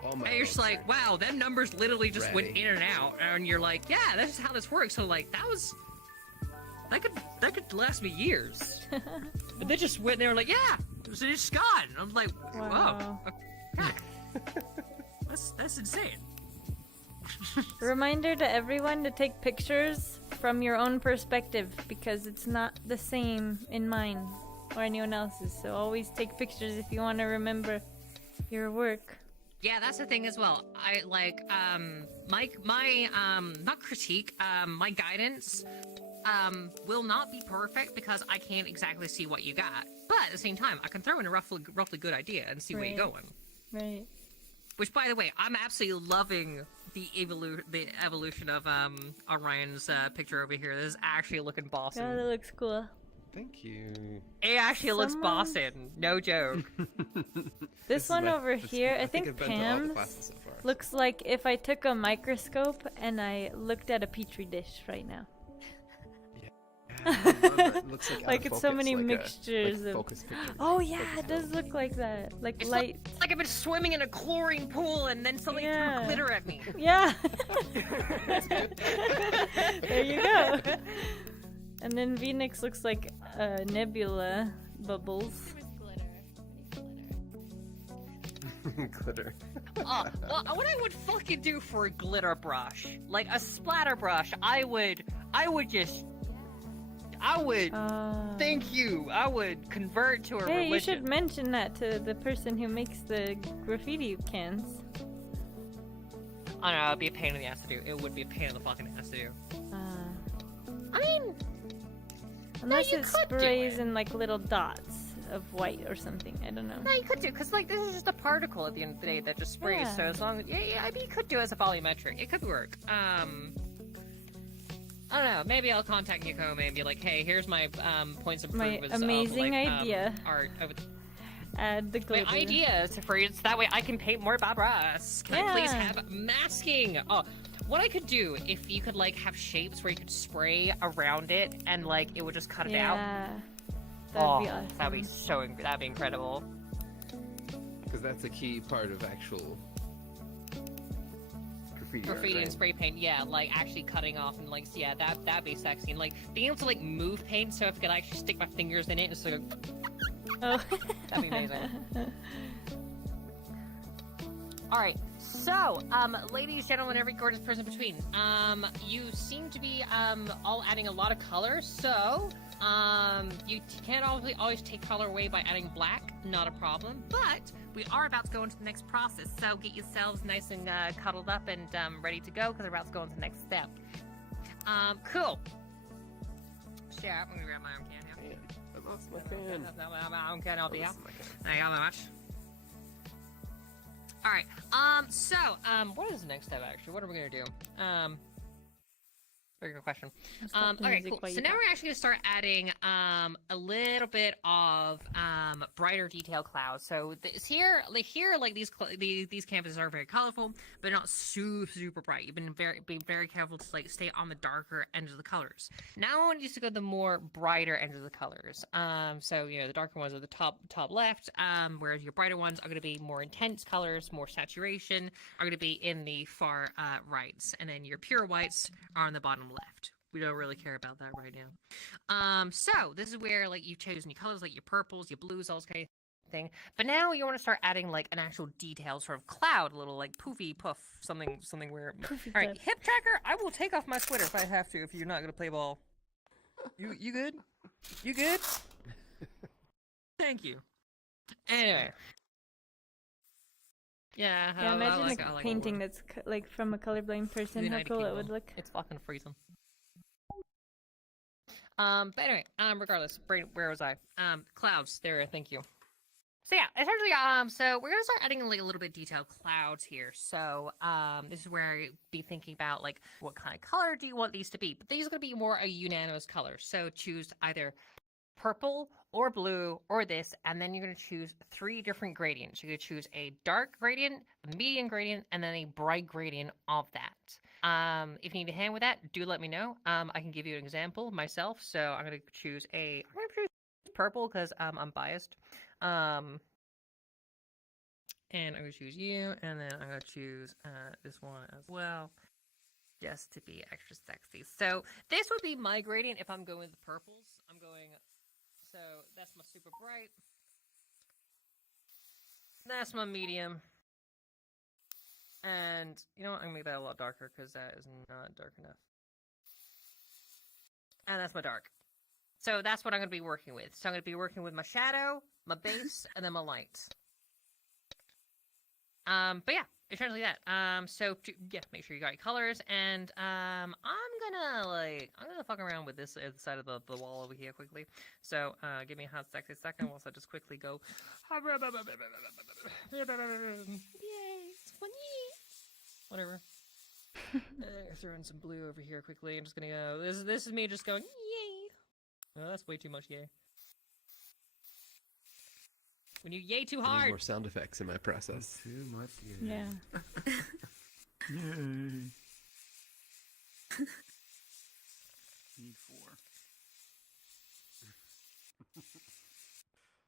All my And you're just boats like, are- wow, them numbers literally just went Ready. in and out, and you're like, yeah, that's just how this works. So like, that could last me years. And they just went there like, yeah, it's just gone. I'm like, Wow. whoa, okay. that's insane. Reminder to everyone to take pictures from your own perspective, because it's not the same in mine or anyone else's. So always take pictures if you want to remember your work. Yeah, that's the thing as well. I like my not critique, my guidance will not be perfect because I can't exactly see what you got. But at the same time, I can throw in a roughly good idea and see where you're Right. going. Right. Which, by the way, I'm absolutely loving the evolution of Orion's picture over here. This is actually looking Yeah, bossing. that looks cool. Thank you. It actually looks Someone- bossing. No joke. This is one my- over this- here, I think think I've been to all the Pam's classes so far. looks like if I took a microscope and I looked at a petri dish right now. Yeah, I love it. It looks like, out Like of it's so focus, many like mixtures a of. focus picture. Oh yeah, Focus it does film. look like that. Like It's light. like I've been swimming in a chlorine pool and then something Yeah. threw glitter at me. Yeah. There you go. And then Phoenix looks like a nebula bubbles. Glitter. Oh, well, what I would fucking do for a glitter brush, like a splatter brush, I would thank you. I would convert to a Hey, religion. you should mention that to the person who makes the graffiti cans. I don't know, it'd be a pain in the ass to do. It would be a pain in the fucking ass to do. I mean, Unless you it could do sprays it. in like little dots of white or something. I don't know. no, you could do, because like this is just a particle at the end of the day that just sprays. Yeah. So as long as I mean, you could do it as a volumetric. It could work. I don't know. Maybe I'll contact Nikome and be like, "Hey, here's my points of My improvements of, amazing like, idea. Art of Add the glitter. my idea is for you, so that way I can paint more Barbras. Can I please Yeah. have masking? Oh, what I could do if you could like have shapes where you could spray around it and like it would just cut it out. Yeah. That'd be awesome. That'd be incredible. Because that's a key part of actual graffiti and spray paint. Yeah, like actually cutting off and like yeah, that'd be sexy. And like being able to like move paint, so if I could actually stick my fingers in it and sort of Oh. that'd be amazing. All right, so ladies, gentlemen, every gorgeous person between, you seem to be all adding a lot of color. So you can't always take color away by adding black, not a problem. But we are about to go into the next process, so get yourselves nice and cuddled up and ready to go because we're about to go into the next step. Cool. Share. I'm gonna grab my own can here. I lost my can. My own can. I'll be out. This is my can. Thank you very much. All right. So, what is the next step actually? What are we gonna do? Very good question. Stop the Okay, music cool. while So you now talk. we're actually gonna start adding a little bit of brighter detail clouds. So this here, like these canvases are very colorful, but not super bright. You've been very careful to like stay on the darker end of the colors. Now I want you to go the more brighter end of the colors. So you know the darker ones are the top left, whereas your brighter ones are gonna be more intense colors, more saturation, are gonna be in the far rights, and then your pure whites are on the bottom left. We don't really care about that right now. So this is where like you've chosen your colors, like your purples, your blues, all this kind of thing. But now you want to start adding like an actual detailed sort of cloud, a little like poofy puff, something where. Poofy All right, puff. hip tracker. I will take off my sweater if I have to. If you're not gonna play ball. You good? You good? Thank you. Anyway. Yeah. Yeah, I imagine like a it, I like it. painting that's like from a colorblind person. How United cool it Kingdom. would look. It's fucking freezing. But anyway, regardless, where was I? Clouds. There, thank you. So yeah, essentially, so we're gonna start adding like a little bit detailed clouds here. So, this is where I'd be thinking about like what kind of color do you want these to be? But these are gonna be more a unanimous color. So choose either purple or blue or this, and then you're going to choose 3 different gradients. You're going to choose a dark gradient, a medium gradient, and then a bright gradient of that. If you need a hand with that, do let me know. I can give you an example myself. So I'm going to choose purple because I'm biased. And I'm going to choose you, and then I'm going to choose this one as well, just to be extra sexy. So this would be my gradient if I'm going with the purples. I'm going... So that's my super bright. That's my medium. And you know what? I'm gonna make that a lot darker because that is not dark enough. And that's my dark. So that's what I'm gonna be working with. So I'm gonna be working with my shadow, my base, and then my light. But yeah, essentially that. So yeah, make sure you got your colors, and I'm gonna fuck around with this side of the wall over here quickly. So give me a hot second whilst I just quickly go. Yay, it's funny. Whatever. Throw in some blue over here quickly. I'm just gonna go. This is me just going yay. Oh, that's way too much yay. When you yay too There's hard. more sound effects in my process. Too much. Yeah. Yay. Need 4.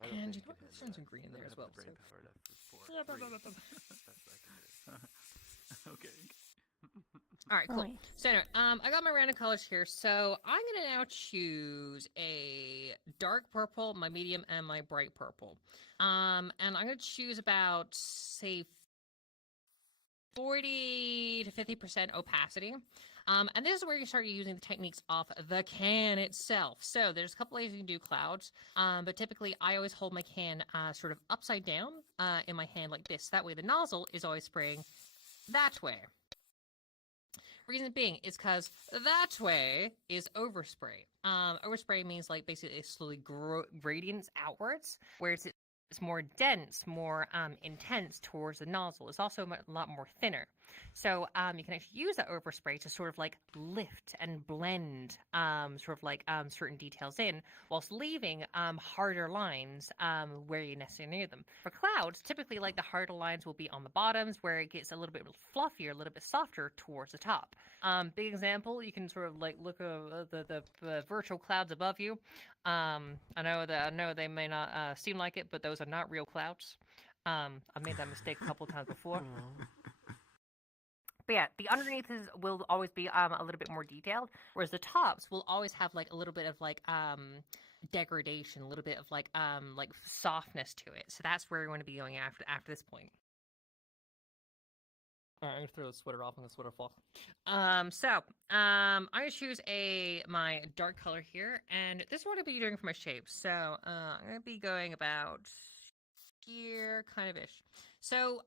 And you know what? Let's throw some green in there as well. So. Okay. All right, cool. Alright. So anyway, I got my random colors here. So I'm gonna now choose a dark purple, my medium, and my bright purple. And I'm gonna choose about say 40 to 50% opacity. And this is where you start using the techniques of the can itself. So there's a couple ways you can do clouds, but typically I always hold my can sort of upside down in my hand like this. That way the nozzle is always spraying that way. Reason being is because that way is overspray. Overspray means like basically it slowly gradients outwards, where it's more dense, more intense towards the nozzle. It's also a lot more thinner. So you can actually use that overspray to sort of like lift and blend sort of like certain details in, whilst leaving harder lines where you necessarily near them. For clouds, typically like the harder lines will be on the bottoms, where it gets a little bit fluffier, a little bit softer towards the top. Big example, you can sort of like look at the virtual clouds above you. I know they may not seem like it, but those are not real clouds. I've made that mistake a couple times before. But But yeah, the underneath will always be a little bit more detailed, whereas the tops will always have like a little bit of like degradation, a little bit of like softness to it. So that's where we want to be going after this point. All right, I'm gonna throw the sweater off on the sweater fall. I'm gonna choose my dark color here, and this is what I'll be doing for my shape. So I'm gonna be going about here, kind of ish. So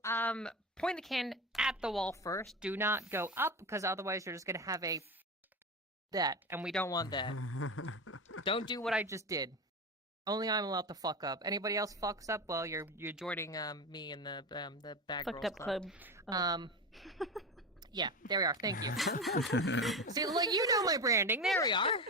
point the can at the wall first. Do not go up, because otherwise you're just gonna have that, and we don't want that. Don't do what I just did. Only I'm allowed to fuck up. Anybody else fucks up, well, you're joining me in the Bad Fucked Girls up club. Yeah, there we are. Thank you. See, look, you know my branding. There we are.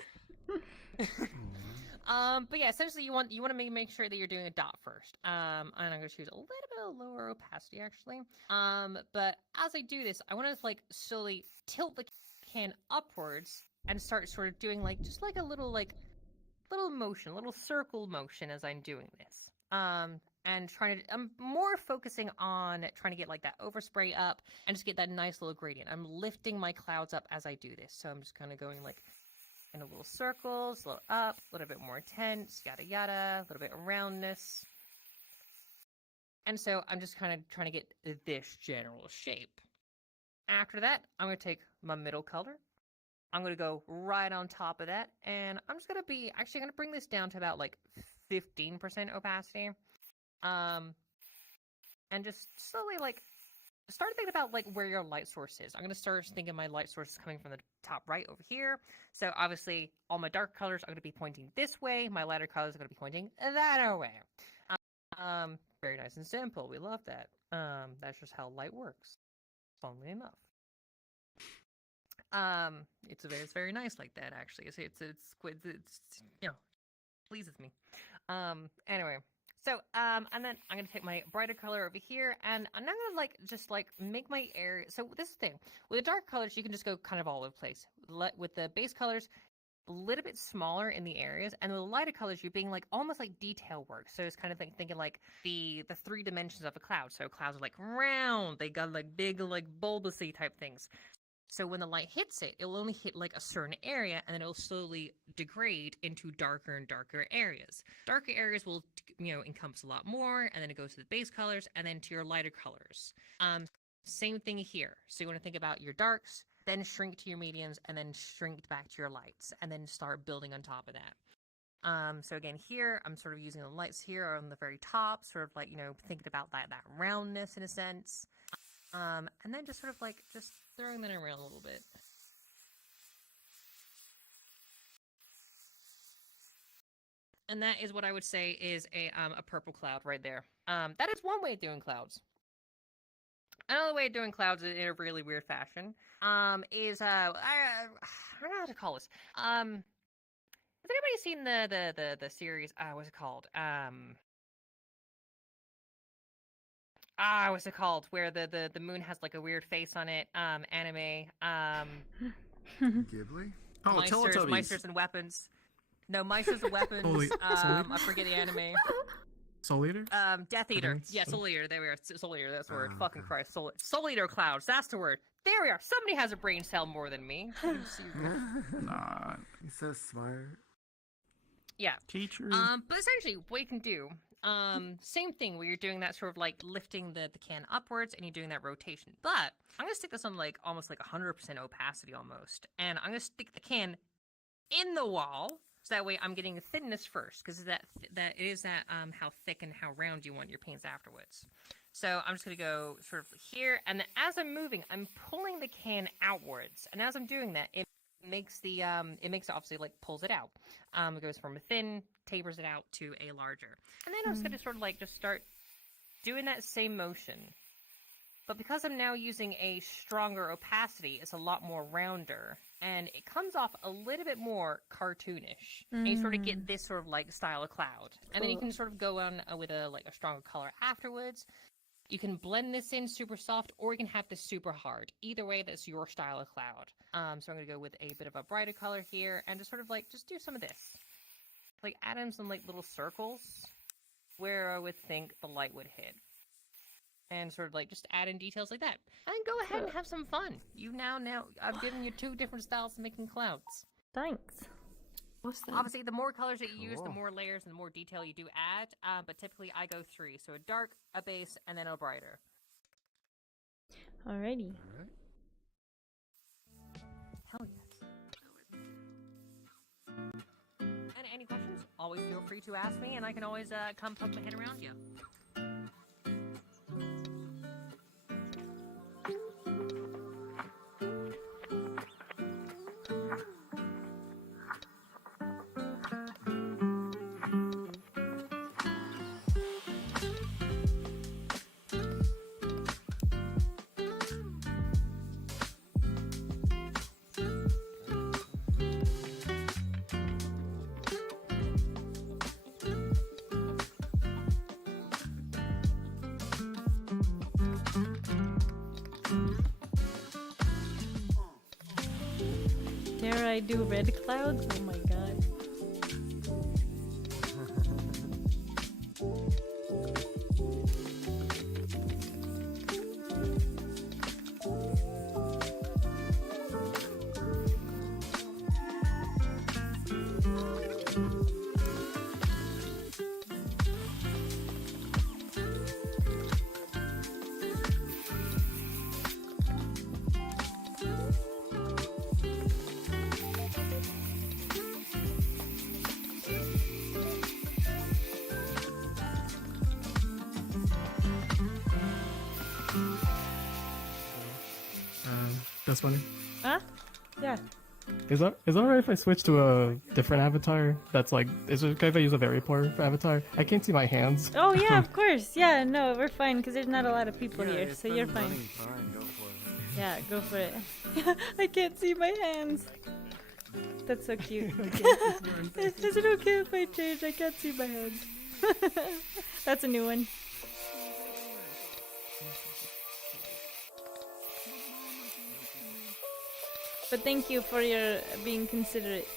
But yeah, essentially you want to make sure that you're doing a dot first. And I'm gonna choose a little bit of lower opacity actually. But as I do this, I want to like slowly tilt the can upwards and start sort of doing like just like a little motion, a little circle motion as I'm doing this. And I'm more focusing on trying to get like that overspray up and just get that nice little gradient. I'm lifting my clouds up as I do this. So I'm just kind of going like in a little circles, a little up, a little bit more intense, yada yada, a little bit of roundness. And so I'm just kind of trying to get this general shape. After that, I'm going to take my middle color. I'm going to go right on top of that. And I'm just going to be, actually going to bring this down to about like 15% opacity. And just slowly like start thinking about like where your light source is. I'm going to start thinking my light source is coming from the top right over here. So obviously all my dark colors are going to be pointing this way. My lighter colors are going to be pointing that way. Very nice and simple. We love that. That's just how light works. Funnily enough. It's very nice like that actually. It's you know, pleases me. Anyway. So, and then I'm going to take my brighter color over here, and I'm not going to, just make my area... So, this is the thing. With the dark colors, you can just go kind of all over the place. With the base colors, a little bit smaller in the areas, and with the lighter colors, you're being, almost like detail work. So, it's kind of thinking, the 3 dimensions of a cloud. So, clouds are, round. They got, big, bulbousy type things. So when the light hits it, it'll only hit a certain area, and then it'll slowly degrade into darker and darker areas. Darker areas will, encompass a lot more, and then it goes to the base colors, and then to your lighter colors. Same thing here. So you want to think about your darks, then shrink to your mediums, and then shrink back to your lights, and then start building on top of that. So again, here, I'm sort of using the lights here on the very top, sort of thinking about that roundness in a sense. And then just sort of just throwing that around a little bit. And that is what I would say is a purple cloud right there. That is one way of doing clouds. Another way of doing clouds in a really weird fashion is I don't know how to call this. Has anybody seen the series? What's it called? What's it called? Where the moon has a weird face on it. Anime. Ghibli? Oh, Meisters, Teletubbies. Meisters and Weapons. No, Meisters and Weapons. Soul I forget the anime. Soul Eater? Death Eater. Thanks. Yeah, Soul Eater. There we are. Soul Eater. That's the word. Oh, Fucking okay. Christ. Soul Eater clouds. That's the word. There we are. Somebody has a brain cell more than me. Nah, He's so smart. Yeah. teacher. But essentially, what you can do, same thing where you're doing that sort of lifting the can upwards and you're doing that rotation. But I'm gonna stick this on almost 100% opacity almost, and I'm gonna stick the can in the wall so that way I'm getting the thinness first, because that is how thick and how round you want your paints afterwards. So I'm just gonna go sort of here, and then as I'm moving, I'm pulling the can outwards, and as I'm doing that, it makes it obviously pulls it out. It goes from a thin, tapers it out to a larger, and then I'm just gonna sort of just start doing that same motion. But because I'm now using a stronger opacity, it's a lot more rounder, and it comes off a little bit more cartoonish. And you sort of get this sort of style of cloud, and then you can sort of go on with a stronger color afterwards. You can blend this in super soft, or you can have this super hard. Either way, that's your style of cloud. So I'm going to go with a bit of a brighter color here, and just sort of just do some of this. Add in some little circles where I would think the light would hit. and sort of like just add in details like that. And go ahead and have some fun. You now I've given you 2 different styles of making clouds. Thanks. What's that? Obviously, the more colors that you use, the Cool. more layers and the more detail you do add. But typically, I go 3. So a dark, a base, and then a brighter. Alrighty. Alright. Hell yes. And any questions? Always feel free to ask me, and I can always come poke my head around you. Dare I do red clouds? Oh my god. This one. Huh? Yeah. Is it alright if I switch to a different avatar? That's like, is it okay if I use a very poor avatar? I can't see my hands. Oh yeah, of course. Yeah, no, we're fine because there's not a lot of people Yeah, here, it's so been you're fine. running fine. Go for it. Yeah, go for it. I can't see my hands. That's so cute. Is it okay if I change? I can't see my hands. That's a new one. But thank you for your being considerate.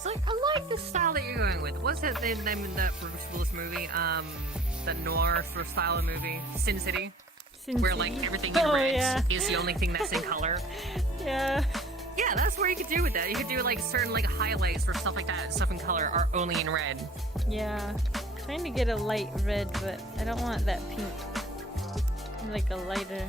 So I like the style that you're going with. What's the name of that Bruce Willis movie? The noir sort of style of movie, Sin City, where like everything in red yeah. is the only thing that's in color. Yeah. Yeah, that's what you could do with that. You could do like certain like highlights or stuff like that. Stuff in color are only in red. Yeah. Trying to get a light red, but I don't want that pink. Like a lighter.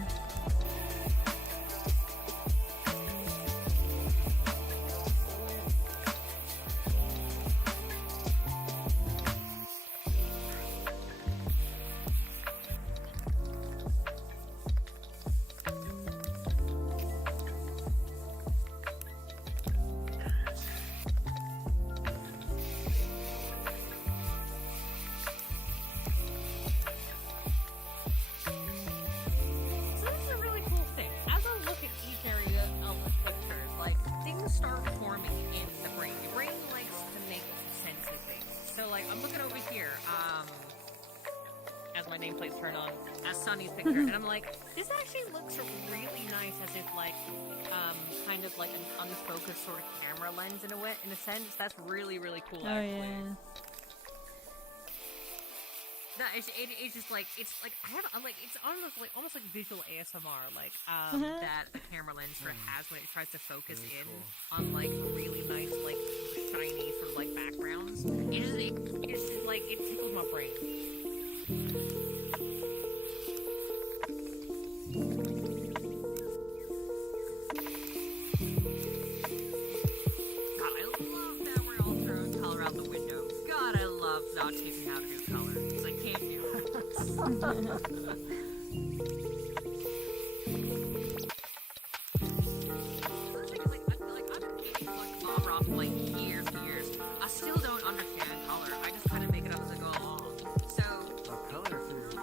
turn on Sunny's picture, and I'm like, this actually looks really nice, as if like, kind of like an unfocused sort of camera lens in a sense. That's really cool. Oh Actually. yeah. No, it's just like I'm like it's almost like visual ASMR, like that a camera lens sort of has when it tries to focus in on like really nice like shiny sort of like backgrounds. It's just like it tickles my brain. God, I love that we're all throwing color out the window. God, I love not teaching how to do color because I can't do it. I've been like Bob Ross for like years. I still don't understand color. I just kind of make it up as I go along. So Color theory.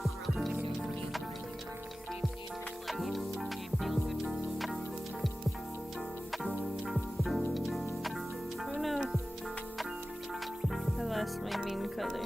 Oh no. I lost my main color.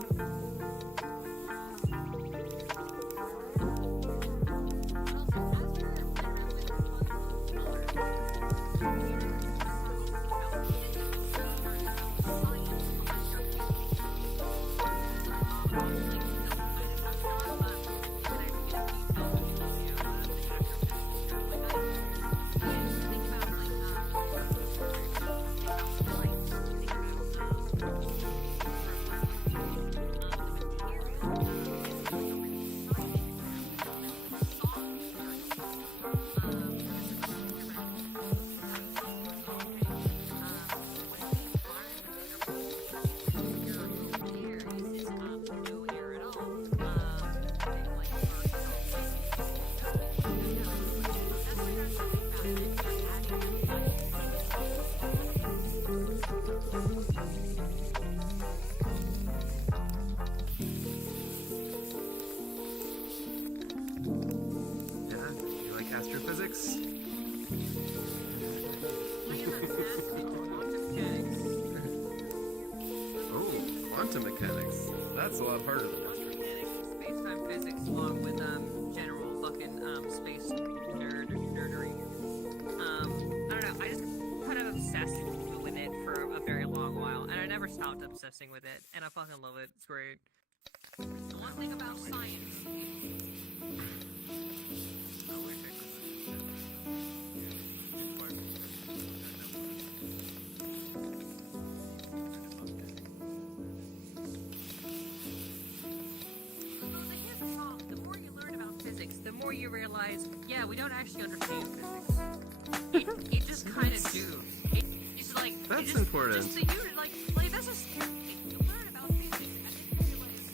Astrophysics? Oh, quantum mechanics. That's a lot harder than astrophysics. Space-time physics, along with general fucking space nerdery. I don't know. I just kind of obsessed with it for a very long while, and I never stopped obsessing with it, and I fucking love it. It's great. The one thing about science. The more you realize, yeah, we don't actually understand physics. It just kind of do. It's like That's just, important. Just like that's just you learn about physics. And you realize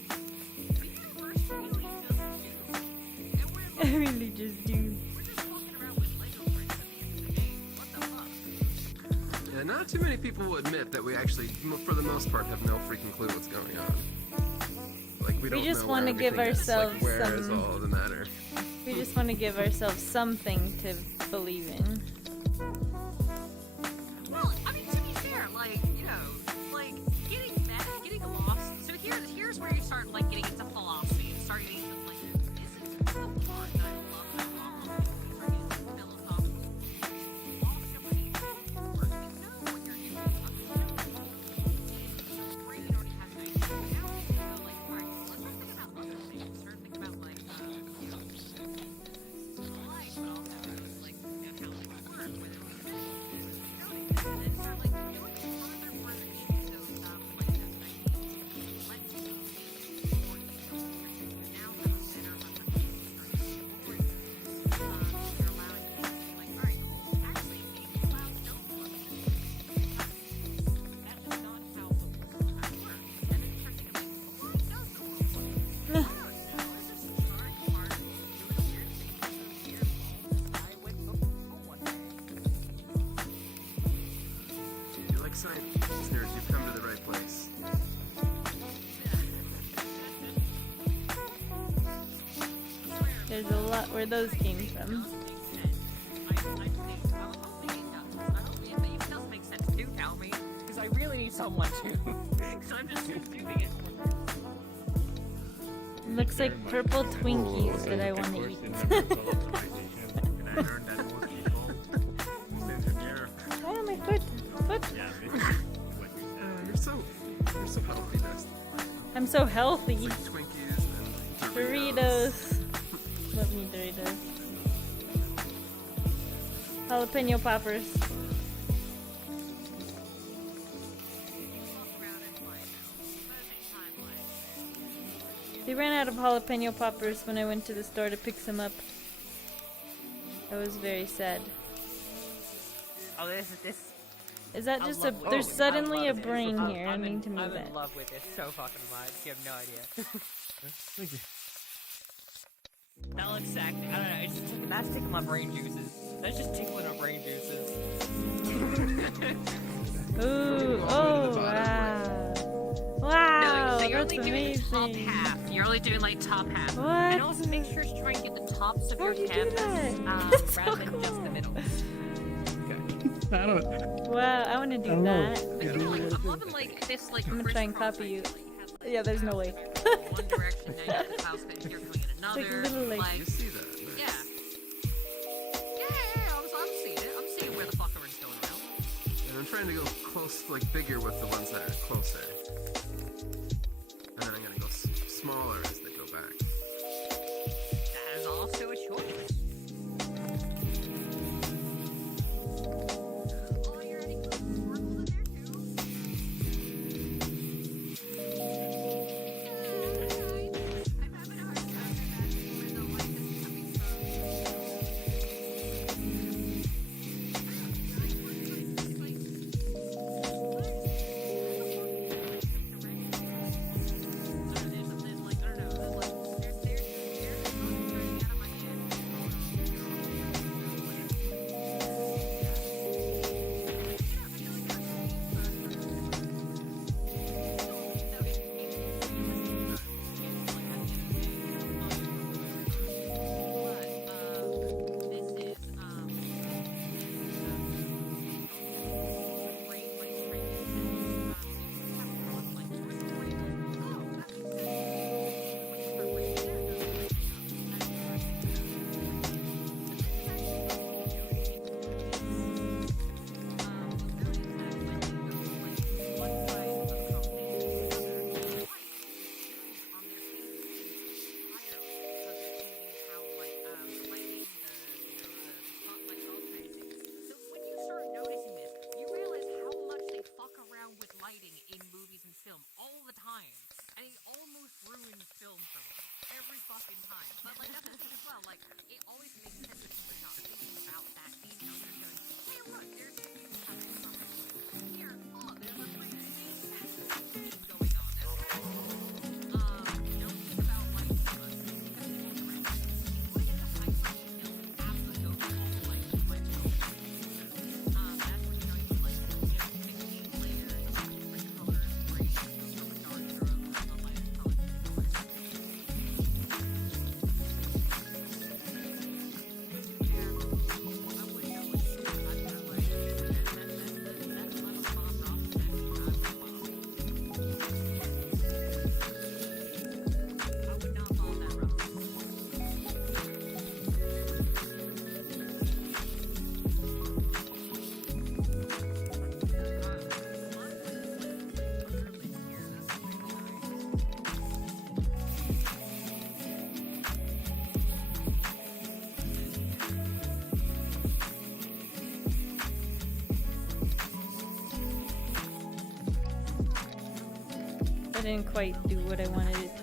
the universe really just do. And I really just do. we're just walking around with Lego bricks at the end of the day. What the fuck? Yeah, not too many people will admit that we actually, for the most part, have no freaking clue what's going on. Like we don't just know wanna where give everything is. ourselves like, where is some- all the matter? We just want to give ourselves something to believe in. Well, I mean, to be fair, like, you know, like, getting mad, getting lost. So here's where you start, like, getting into philosophy and start getting into, like, this is the part that I love about philosophy. Start getting into philosophical. Ultimately, work, you know what you're doing. Your brain already has an idea. Now you can go, like, alright, let's start thinking about other things. Start thinking about, like, you know, life, but also, like, you know, how things work, whether we and then start like doing it further into those like those ideas. Let's see more details. Now have a better understanding of the you're allowing me to be like, alright, cool. Actually, maybe clouds don't look that's just not how the world kind of works. And then you start thinking like, why does the world work? I don't know. Is this a smart part of doing weird things so weird? I went so one day. You're like science nerds, you've come to the right place. There's a lot where those came from. Because I really need someone to. Because I'm just doing it. Looks like purple Twinkies that I want to eat. Oh, my foot. You're so healthy, Dust. I'm so healthy. Twinkies and Doritos. Love me Doritos. Jalapeno poppers. They ran out of jalapeno poppers when I went to the store to pick some up. I was very sad. Oh, this. Is that I just love a? it. There's I suddenly a love it. brain I'm- here. I I'm need in- to move I'm it. in love with it so fucking much. You have no idea. Thank you. That looks exactly. I don't know. It's just, that's tickling my brain juices. That's just tickling my brain juices. Ooh! all the way to the Oh! bottom, Wow! No, so you're That's only doing top amazing. half. You're only doing like top half. What? And also make sure to try and get the tops of How'd your you do canvas that? That's so rather than just the middle. I don't. Wow! I want to do I don't know. that. But you know, like, I'm loving like this like. I'm gonna try and crisscross copy you. idea. Like, you have, like, Yeah, there's no way. one direction, now you have the house, but you're going in another. like little, like- You see that? Nice. Yeah. Yeah. I'm seeing it. I'm seeing where the fucker is going around. And I'm trying to go close, like bigger with the ones that are closer. And then I'm gonna go smaller as they go back. That is also a choice. Oh, you're adding some sparkle in there too? I'm having a hard time imagining where the light is coming didn't quite do what I wanted it to.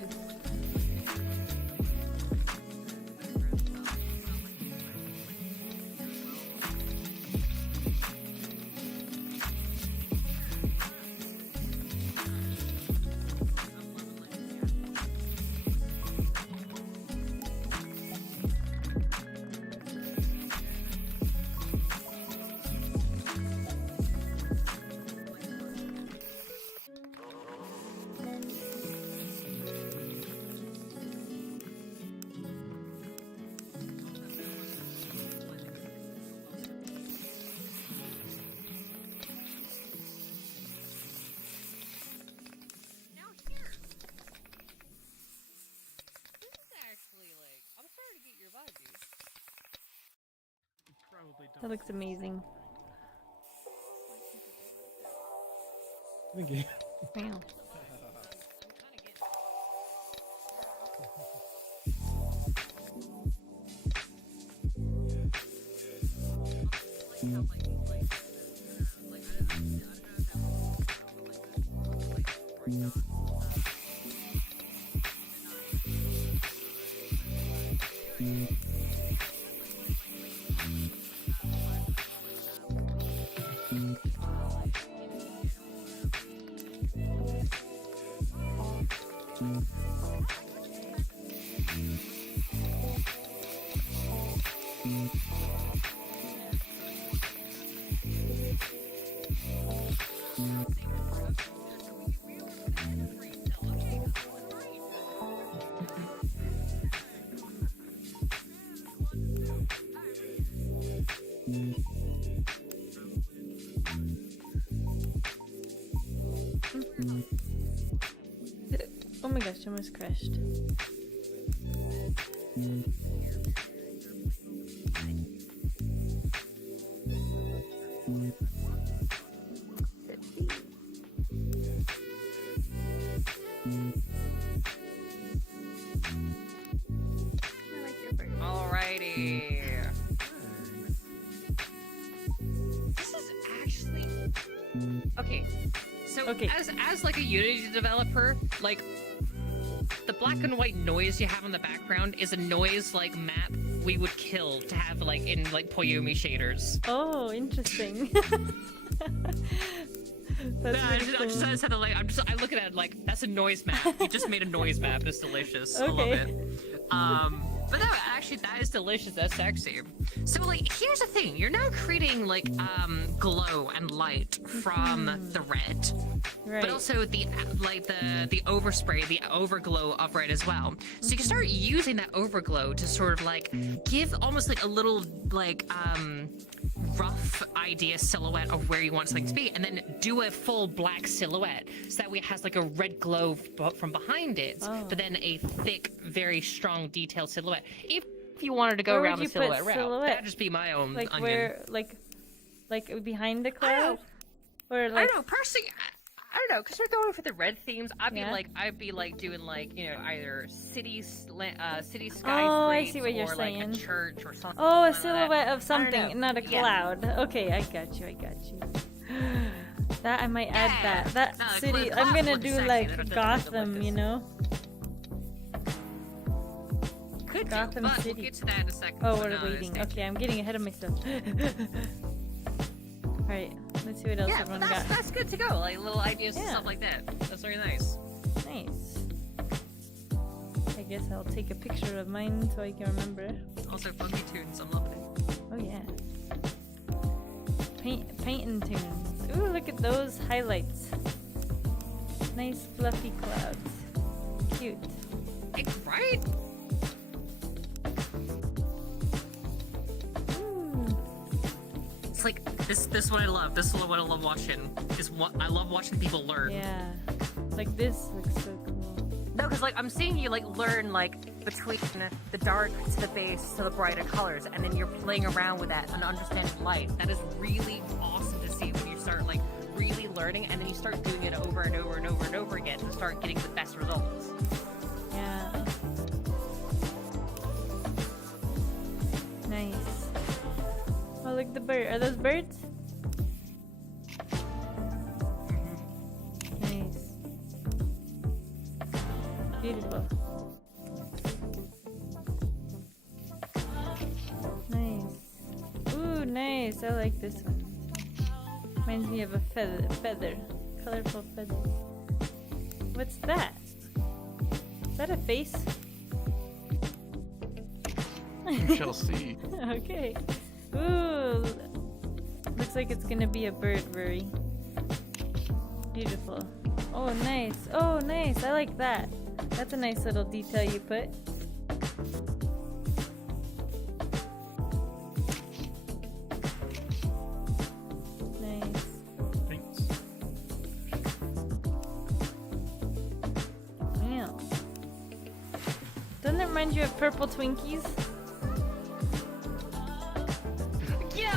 That looks amazing. Thank you. Wow. Oh my gosh, I almost crashed. Alrighty. This is actually okay. So Okay. as like a Unity developer, like the black and white noise you have in the background is a noise like map we would kill to have like in like Poyomi shaders. Oh, interesting. That's I really just cool. said like I look at it like that's a noise map. You just made a noise map. It's delicious. I love Okay. it. But no, actually that is delicious. That's sexy. So like here's the thing. You're now creating like glow and light from the red. Right. But also the like the overspray, the overglow of red as well. So you can start using that overglow to sort of like give almost like a little like rough idea silhouette of where you want something to be, and then do a full black silhouette so that way it has like a red glow from behind it, but then a thick, very strong, detailed silhouette. If you wanted to go Where would around the you put silhouette route, silhouette? that'd just be my own like onion. where, like behind the I don't cloud, or I like don't know, personally, I don't know, because we're going for the red themes. I'd Yeah. be like doing like, you know, either city skyscrapes Oh, I see what you're or like a saying. church or something. oh, a like that. silhouette of I don't something, know. not a Yeah. cloud. Okay, I got you. That I might add Yeah. that No, the city. clouds I'm gonna look do sexy. like They don't look Gotham, delicious. you know. Could do, Gotham but City. we'll get to that in a second. Oh, So we're no, waiting. stay- Okay, I'm getting ahead of myself. Alright, let's see what else Yeah, everyone but got. that's good to go. Like little ideas and Yeah. stuff like that. That's very nice. Nice. I guess I'll take a picture of mine so I can remember. Also, funky tunes. I'm loving it. Oh yeah. Painting tunes. Ooh, look at those highlights. Nice fluffy clouds. Cute. Hey, right? Ooh. It's like this. This is what I love. This is what I love watching. Is what I love watching people learn. Yeah. Like this looks so cool. No, because like I'm seeing you like learn like between the dark to the base to the brighter colors, and then you're playing around with that and understanding light. That is really awesome to see when you start like really learning, and then you start doing it over and over and over and over again to start getting the best results. Yeah. Nice. Oh, look, the bird. Are those birds? Nice. Beautiful. Nice. Ooh, nice. I like this one. Reminds me of a feather. Colorful feather. What's that? Is that a face? You shall see. Okay. Ooh. Looks like it's gonna be a bird, Rory. Beautiful. Oh, nice. Oh, nice. I like that. That's a nice little detail you put. Nice. Thanks. Wow. Doesn't it remind you of purple Twinkies? Yeah,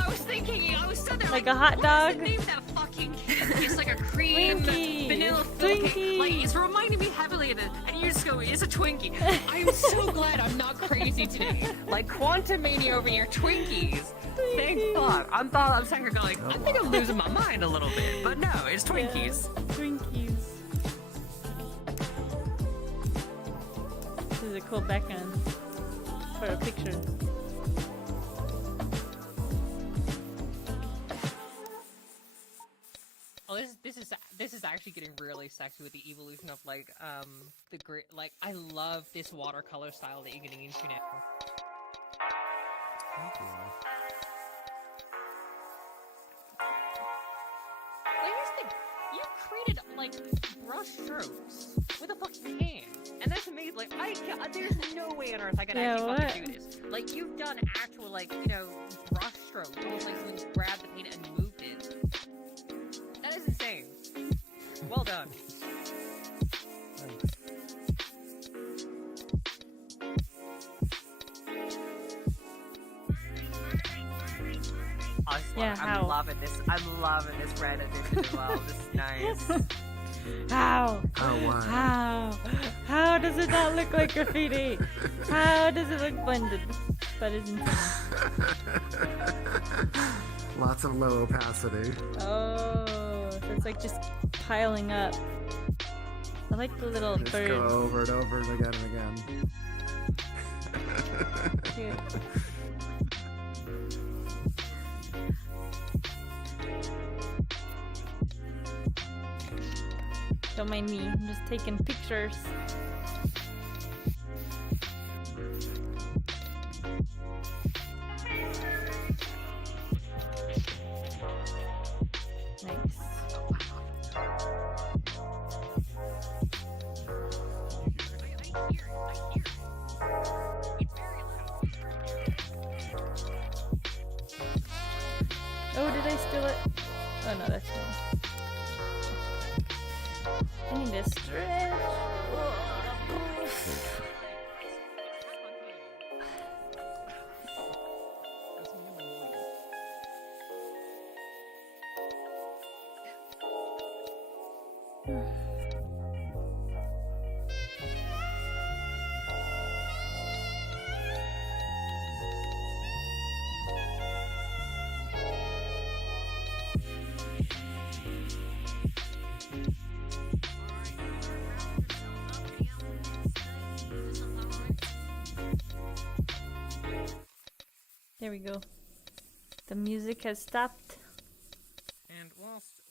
I was sitting there Like a hot dog? What is the name of that fucking cake? It's like a cream Twinkie. vanilla Twinkie. cake. Like it's reminding me heavily of it, and you just go, it's a Twinkie. I'm so glad I'm not crazy today. Like Quantum Mania over here, Twinkies. Thank fuck. I'm sitting here going, I think I'm losing my mind a little bit, but no, it's Twinkies. Yeah, Twinkies. This is a cool background for a picture. Oh, this is actually getting really sexy with the evolution of like the great like I love this watercolor style that you're getting into now. Thank you. Like here's the thing, you created like brush strokes with a fucking hand, and that's amazing. Like there's no way on earth I could actually fucking do this. Like you've done actual like brush strokes, almost like someone just grabbed the paint and moved it. That is insane. Well done. Thanks. Yeah, how? I'm loving this red edition as well. This is nice. How? Why? How does it not look like graffiti? How does it look blended? That is insane. Lots of low opacity. Oh, so it's like just piling up. I like the little Just bird. go over and over and again and again. Cute. Don't mind me, I'm just taking pictures. Nice. Oh, did I steal it? Oh no, that's me. I need to stretch. There we go. The music has stopped. And whilst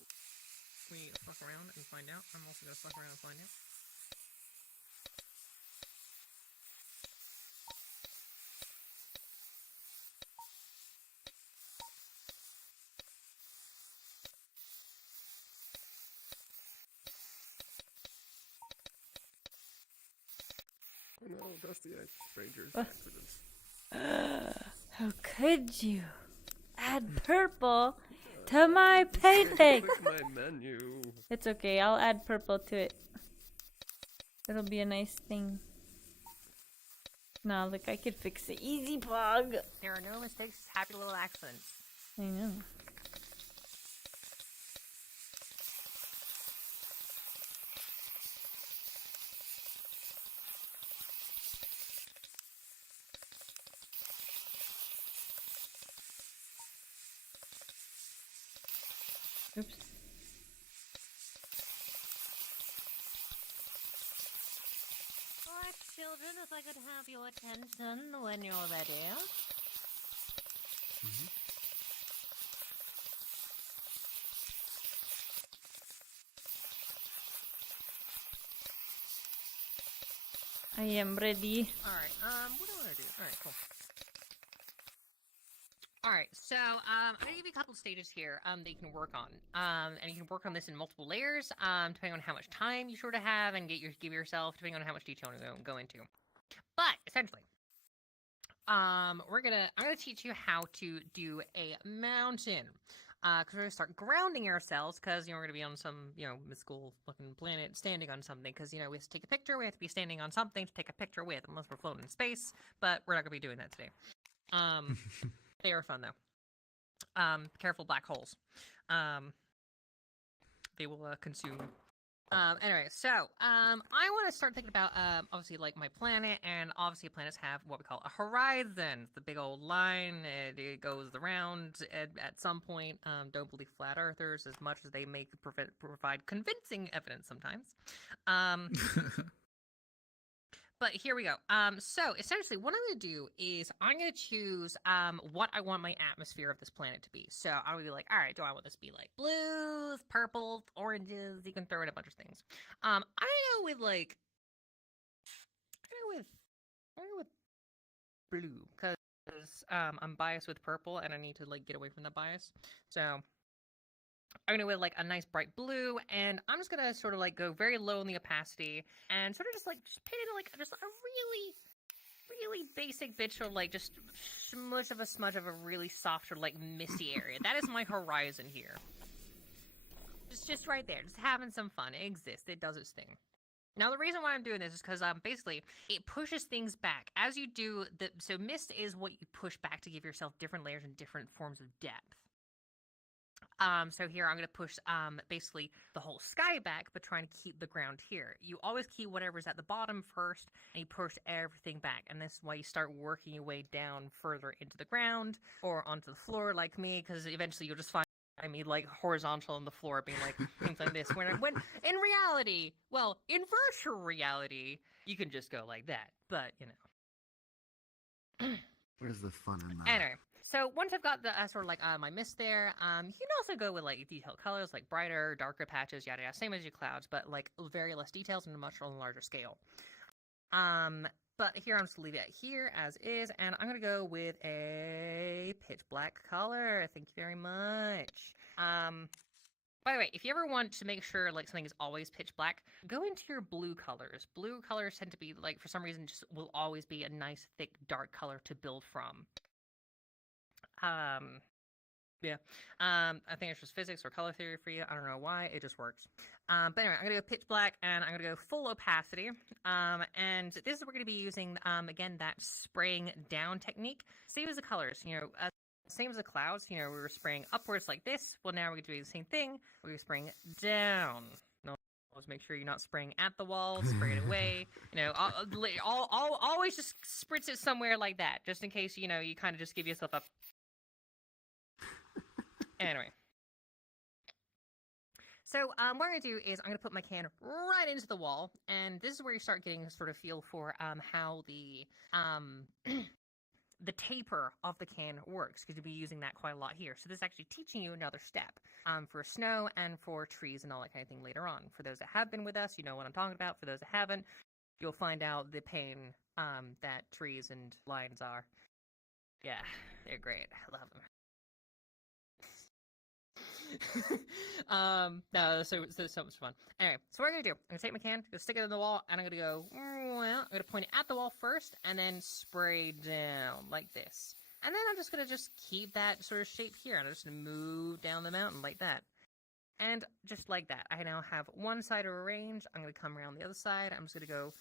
we fuck around and find out, I'm also gonna fuck around and find out. Oh no, Dusty, strangers, What? accidents. How could you add purple to my painting? Click my menu. It's okay, I'll add purple to it. It'll be a nice thing. Nah, look, I could fix it. Easy, Pog. There are no mistakes, just happy little accidents. I know. Oops. Alright, children, if I could have your attention when you're ready. I am ready. Alright, what do I want to do? Alright, cool. Alright, so, I'm gonna give you a couple stages here, that you can work on. And you can work on this in multiple layers, depending on how much time you sort of have and give yourself, depending on how much detail you want to go into. But, essentially, I'm gonna teach you how to do a mountain. Because we're gonna start grounding ourselves, because, we're gonna be on some, mystical looking planet, standing on something, because, we have to take a picture, we have to be standing on something to take a picture with, unless we're floating in space, but we're not gonna be doing that today. They are fun, though. Careful black holes. They will consume. Anyway, so I want to start thinking about obviously like my planet, and obviously planets have what we call a horizon, the big old line. It goes around at some point. Don't believe flat earthers as much as they may provide convincing evidence sometimes. But here we go. So essentially what I'm going to do is I'm going to choose what I want my atmosphere of this planet to be. So I'm going to be like, all right, do I want this to be like blues, purples, oranges? You can throw in a bunch of things. I'm going to go with like, I'm going to go with blue because I'm biased with purple and I need to like get away from that bias. So I'm gonna wear like a nice bright blue, and I'm just gonna sort of like go very low in the opacity and sort of just paint it like just a really basic bitch, or like just smudge of a really soft or like misty area. That is my horizon here. Just right there, just having some fun. It exists. It does its thing. Now the reason why I'm doing this is because basically it pushes things back as you do. So mist is what you push back to give yourself different layers and different forms of depth. So here I'm going to push basically the whole sky back, but trying to keep the ground here. You always keep whatever's at the bottom first, and you push everything back. And this is why you start working your way down further into the ground or onto the floor like me, because eventually you'll just find me like horizontal on the floor, being like things like this. When in reality, well, in virtual reality, you can just go like that. But you know. Where's the fun in that? Anyway, so once I've got the sort of like my mist there, you can also go with like detailed colors, like brighter, darker patches, yada yada, same as your clouds, but like very less details and a much larger scale. But here I'm just gonna leave it here as is, and I'm gonna go with a pitch black color. Thank you very much. By the way, if you ever want to make sure like something is always pitch black, go into your blue colors. Blue colors tend to be like, for some reason, just will always be a nice thick dark color to build from. Yeah. I think it's just physics or color theory for you. I don't know why, it just works. But anyway, I'm gonna go pitch black and I'm gonna go full opacity. And this is we're gonna be using again that spraying down technique. Same as the colors, you know. Same as the clouds, you know, we were spraying upwards like this. Well, now we're doing the same thing. We're spraying down. No, always make sure you're not spraying at the wall. Spray it away. You know, always just spritz it somewhere like that, just in case, you know, you kind of just give yourself a. Anyway. So what I'm going to do is I'm going to put my can right into the wall, and this is where you start getting sort of feel for how the the taper of the can works, because you'll be using that quite a lot here. So this is actually teaching you another step for snow and for trees and all that kind of thing later on. For those that have been with us, you know what I'm talking about. For those that haven't, you'll find out the pain that trees and lines are. Yeah, they're great. I love them. No, so much fun. Anyway, so what I'm gonna do, I'm gonna take my can, go stick it in the wall, and I'm gonna go, well, I'm gonna point it at the wall first, and then spray down like this. And then I'm just gonna keep that sort of shape here, and I'm just gonna move down the mountain like that. And just like that, I now have one side arranged. I'm gonna come around the other side. I'm just gonna go,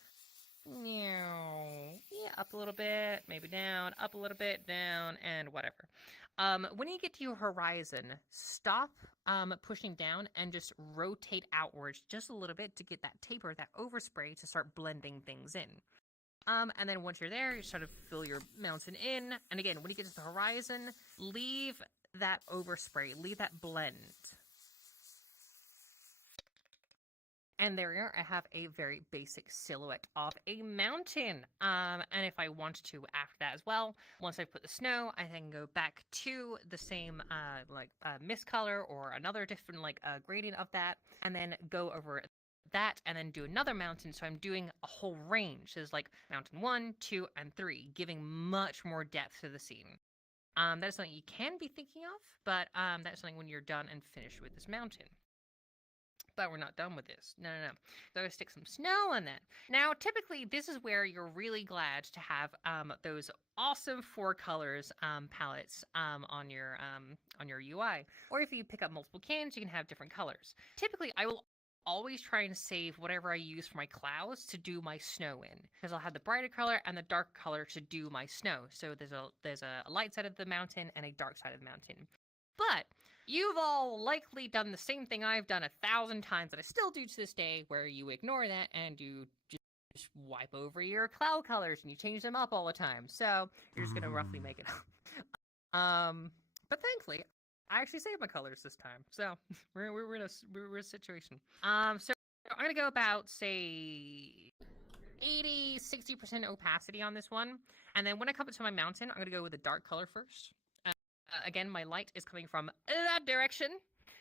yeah, up a little bit, maybe down, up a little bit, down, and whatever. When you get to your horizon, stop pushing down and just rotate outwards just a little bit to get that taper, that overspray, to start blending things in. And then once you're there, you sort of fill your mountain in. And again, when you get to the horizon, leave that overspray, leave that blend. And there we are. I have a very basic silhouette of a mountain. And if I want to after that as well, once I put the snow, I can go back to the same mist color or another different gradient of that, and then go over that and then do another mountain. So I'm doing a whole range. There's like mountain 1, 2, and 3, giving much more depth to the scene. That is something you can be thinking of, but that's something when you're done and finished with this mountain. But we're not done with this. No. So I'm going to stick some snow on that. Now, typically, this is where you're really glad to have those awesome 4 colors palettes on your UI. Or if you pick up multiple cans, you can have different colors. Typically, I will always try and save whatever I use for my clouds to do my snow in, because I'll have the brighter color and the dark color to do my snow. So there's a light side of the mountain and a dark side of the mountain. But you've all likely done the same thing I've done 1,000 times, and I still do to this day, where you ignore that and you just wipe over your cloud colors and you change them up all the time. So you're just gonna roughly make it up. But thankfully, I actually saved my colors this time, so we're in a situation. So I'm gonna go about say 80-60% opacity on this one, and then when I come to my mountain, I'm gonna go with a dark color first. Again, my light is coming from that direction,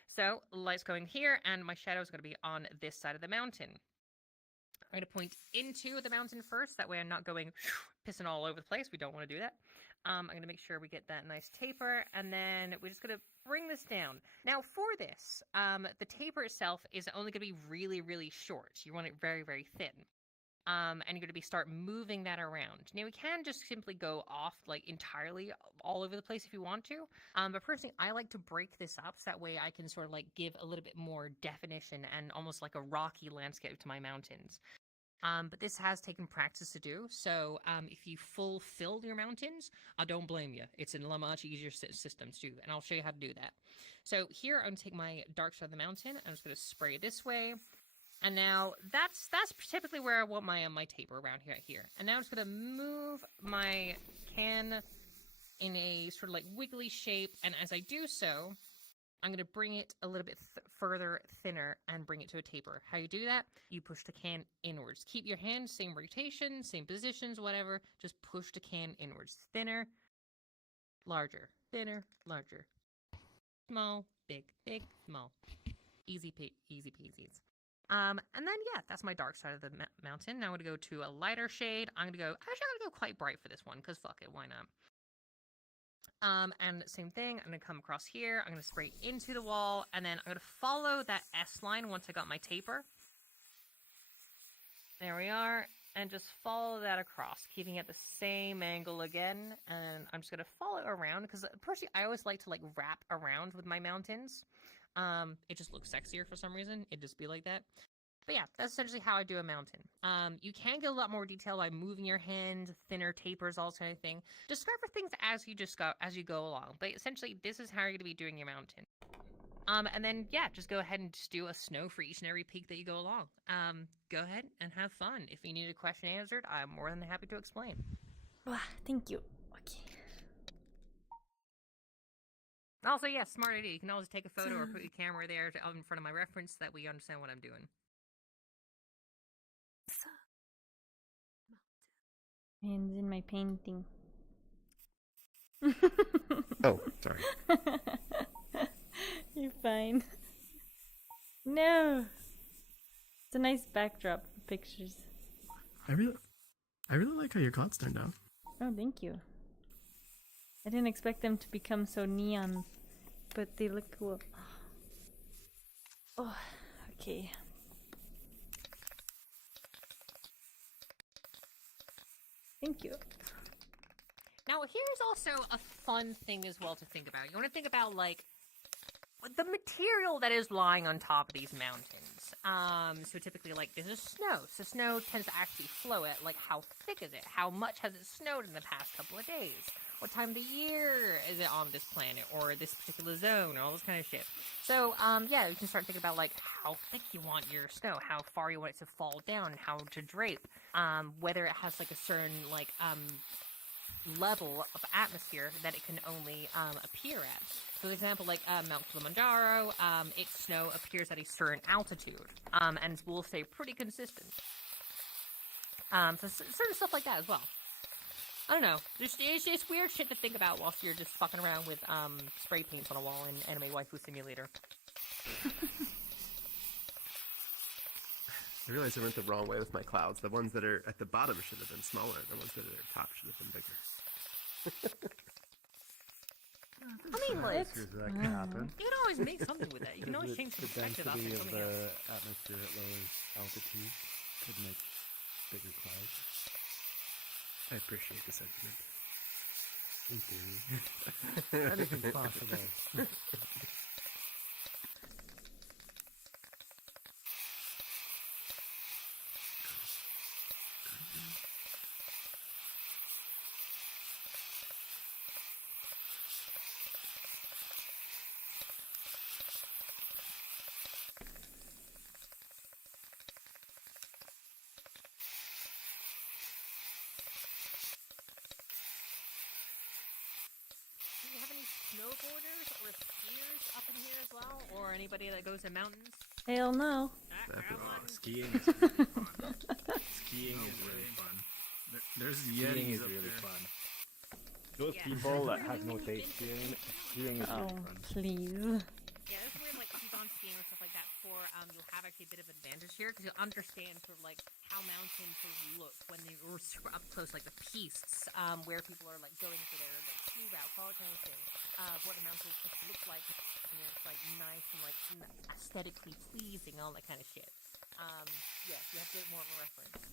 so light's going here, and my shadow is going to be on this side of the mountain. I'm going to point into the mountain first, that way I'm not going pissing all over the place. We don't want to do that. I'm going to make sure we get that nice taper, and then we're just going to bring this down. Now, for this, the taper itself is only going to be really, really short. You want it very, very thin. And you're going to start moving that around. Now, we can just simply go off, like, entirely all over the place if you want to. But personally, I like to break this up, so that way I can sort of, like, give a little bit more definition and almost like a rocky landscape to my mountains. But this has taken practice to do, so if you fulfill your mountains, I don't blame you. It's a much easier system to do, and I'll show you how to do that. So here, I'm going to take my dark side of the mountain. I'm just going to spray this way. And now that's typically where I want my taper around here. And now I'm just gonna move my can in a sort of like wiggly shape, and as I do so, I'm gonna bring it a little bit further thinner and bring it to a taper. How you do that? You push the can inwards. Keep your hand same rotation, same positions, whatever. Just push the can inwards. Thinner, larger, thinner, larger. Small, big, big, small. Easy peasies. And then, yeah, that's my dark side of the mountain. Now I'm going to go to a lighter shade. I'm going to go quite bright for this one, because fuck it, why not? And same thing, I'm going to come across here. I'm going to spray into the wall, and then I'm going to follow that S line once I got my taper. There we are. And just follow that across, keeping it the same angle again. And I'm just going to follow it around, because personally, I always like to, like, wrap around with my mountains. It just looks sexier for some reason. It'd just be like that. But yeah, that's essentially how I do a mountain. You can get a lot more detail by moving your hand, thinner tapers, all that kind of thing. Discover things as you go along. But essentially, this is how you're going to be doing your mountain. And then, yeah, just go ahead and just do a snow for each and every peak that you go along. Go ahead and have fun. If you need a question answered, I'm more than happy to explain. Wow, thank you. Okay. Also, yeah, smart idea. You can always take a photo or put your camera there in front of my reference so that we understand what I'm doing. Hands in my painting. Oh, sorry. You're fine. No. It's a nice backdrop for pictures. I really like how your clouds turned out. Oh, thank you. I didn't expect them to become so neon, but they look cool. Oh, okay. Thank you. Now, here's also a fun thing as well to think about. You want to think about, like, the material that is lying on top of these mountains. So typically, like, this is snow. So snow tends to actually flow at, like, how thick is it? How much has it snowed in the past couple of days? What time of the year is it on this planet or this particular zone, or all this kind of shit. So, yeah, you can start thinking about, like, how thick you want your snow, how far you want it to fall down, and how to drape, whether it has, like, a certain, like, level of atmosphere that it can only appear at. So, for example, like Mount Kilimanjaro, its snow appears at a certain altitude, and will stay pretty consistent. So certain stuff like that as well. I don't know. It's weird shit to think about whilst you're just fucking around with spray paints on a wall in Anime Waifu Simulator. I realized I went the wrong way with my clouds. The ones that are at the bottom should have been smaller. The ones that are at the top should have been bigger. I mean, like, That can happen. you can always make something with that. You can always change the The perspective up density to of something the else. atmosphere at low altitude could make bigger clouds. I appreciate the sentiment. In theory. Anything's possible. snowboarders or skiers up in here as well, or anybody that goes to mountains? Hell no. I got one. Skiing is really fun. Skiing is really fun. There's Skiing Yetis is up really there. fun. Those Yeah. people that have no taste skiing, skiing is Oh, really fun. please. Yeah, it's weird, like, if you've gone skiing or stuff like that before, you'll have actually a bit of advantage here, because you'll understand sort of, like, how mountains sort of look when you're super up close, like, the pistes, where people are, like, going for their, like, ski routes, all that kind of thing, what a mountain is supposed to look like, and it's, like, nice and, like, aesthetically pleasing, all that kind of shit. Yeah, you have to get more of a reference.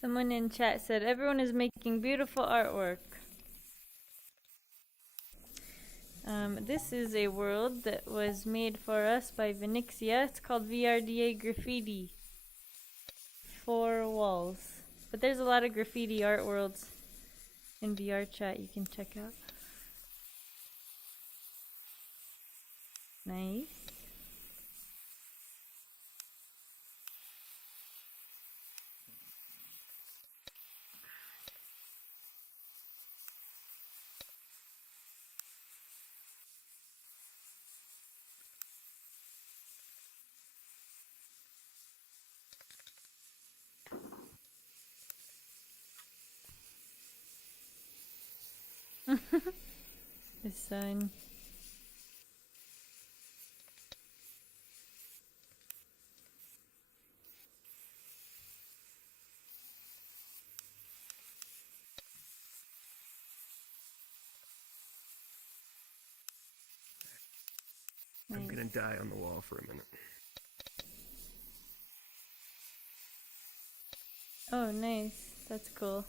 Someone in chat said everyone is making beautiful artwork. This is a world that was made for us by Vinixia. It's called Graffiti. 4 walls. But there's a lot of graffiti art worlds in VRChat you can check out. Nice. son. I'm Nice. gonna die on the wall for a minute. Oh, nice. That's cool.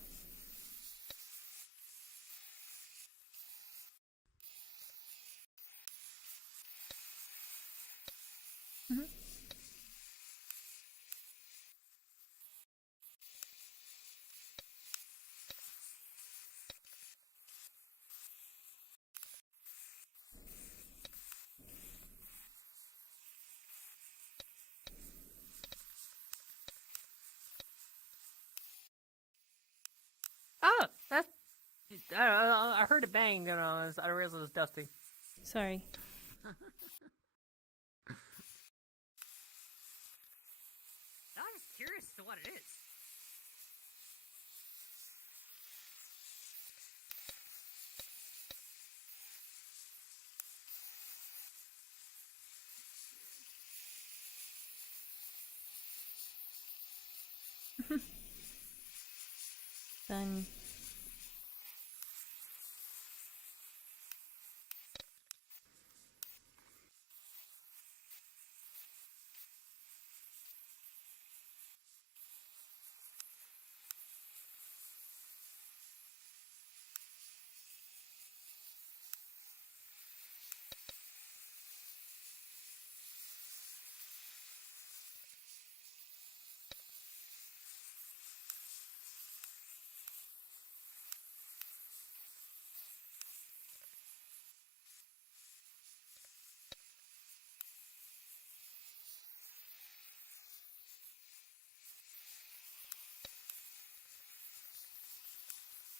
Mhm. Oh, that's. I heard it bang. I realized it was Dusty. Sorry. I'm just curious as to what it is. Done.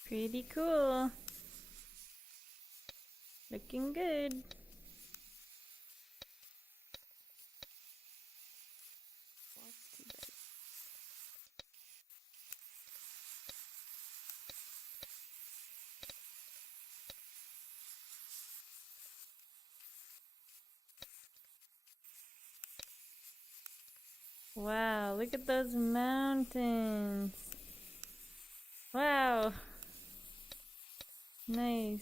Pretty cool. Looking good. Wow, look at those mountains. Wow. Nice.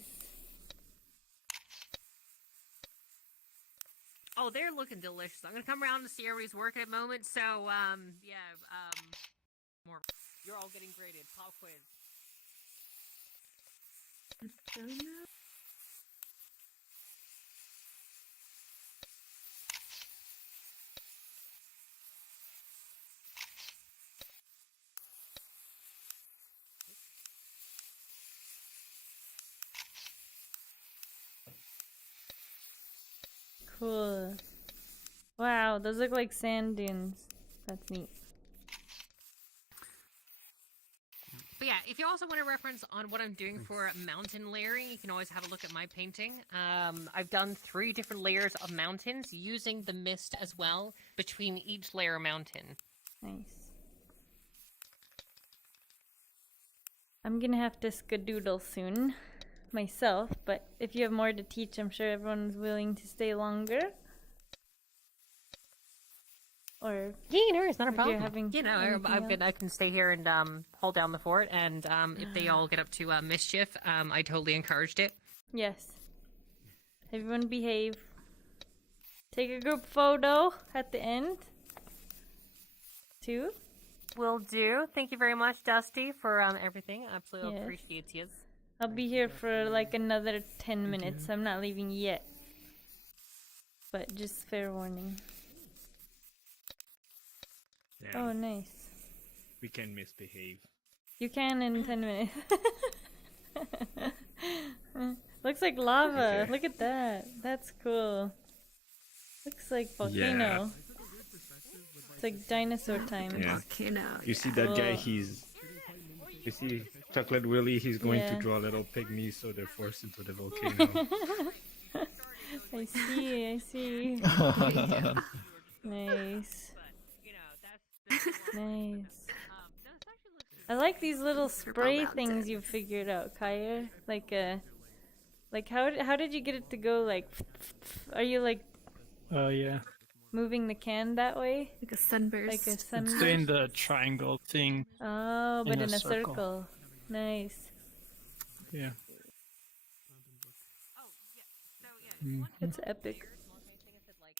Oh, they're looking delicious. I'm gonna come around to see everybody's working at the moment. So, yeah, more. You're all getting graded. Pop quiz. Done now? Cool. Wow, those look like sand dunes. That's neat. But yeah, if you also want a reference on what I'm doing for mountain layering, you can always have a look at my painting. I've done 3 different layers of mountains using the mist as well between each layer of mountain. Nice. I'm gonna have to skedoodle soon myself, but if you have more to teach, I'm sure everyone's willing to stay longer. Or Yeah, it's not a if you're problem. having I anything can stay here and hold down the fort. And if they all get up to mischief, I totally encouraged it. yes. Everyone behave. Take a group photo at the end. Too. Will do. Thank you very much, Dusty, for everything. Absolutely Yes. appreciate you. I'll be here for like another 10 minutes. I'm not leaving yet. But just fair warning. Yeah, Oh, nice. we can misbehave. You can in 10 minutes. Looks like lava. Okay. Look at that. That's cool. Looks like volcano. It's like dinosaur time. Yeah. Volcano. You see that guy? Cool. You see Chocolate Willy? He's going Yeah. to draw little pygmies, so they're forced into the volcano. I see, I see. Nice. Nice. I like these little spray things you figured out, Kaya. Like how did you get it to go like? Are you like Oh yeah. moving the can that way? Like a sunburst. Like a It's sunburst? doing the triangle thing. Oh, but in in a a circle. circle. Nice. Yeah. Oh yeah. So yeah, if you want to That's build epic. layers, one main thing is that like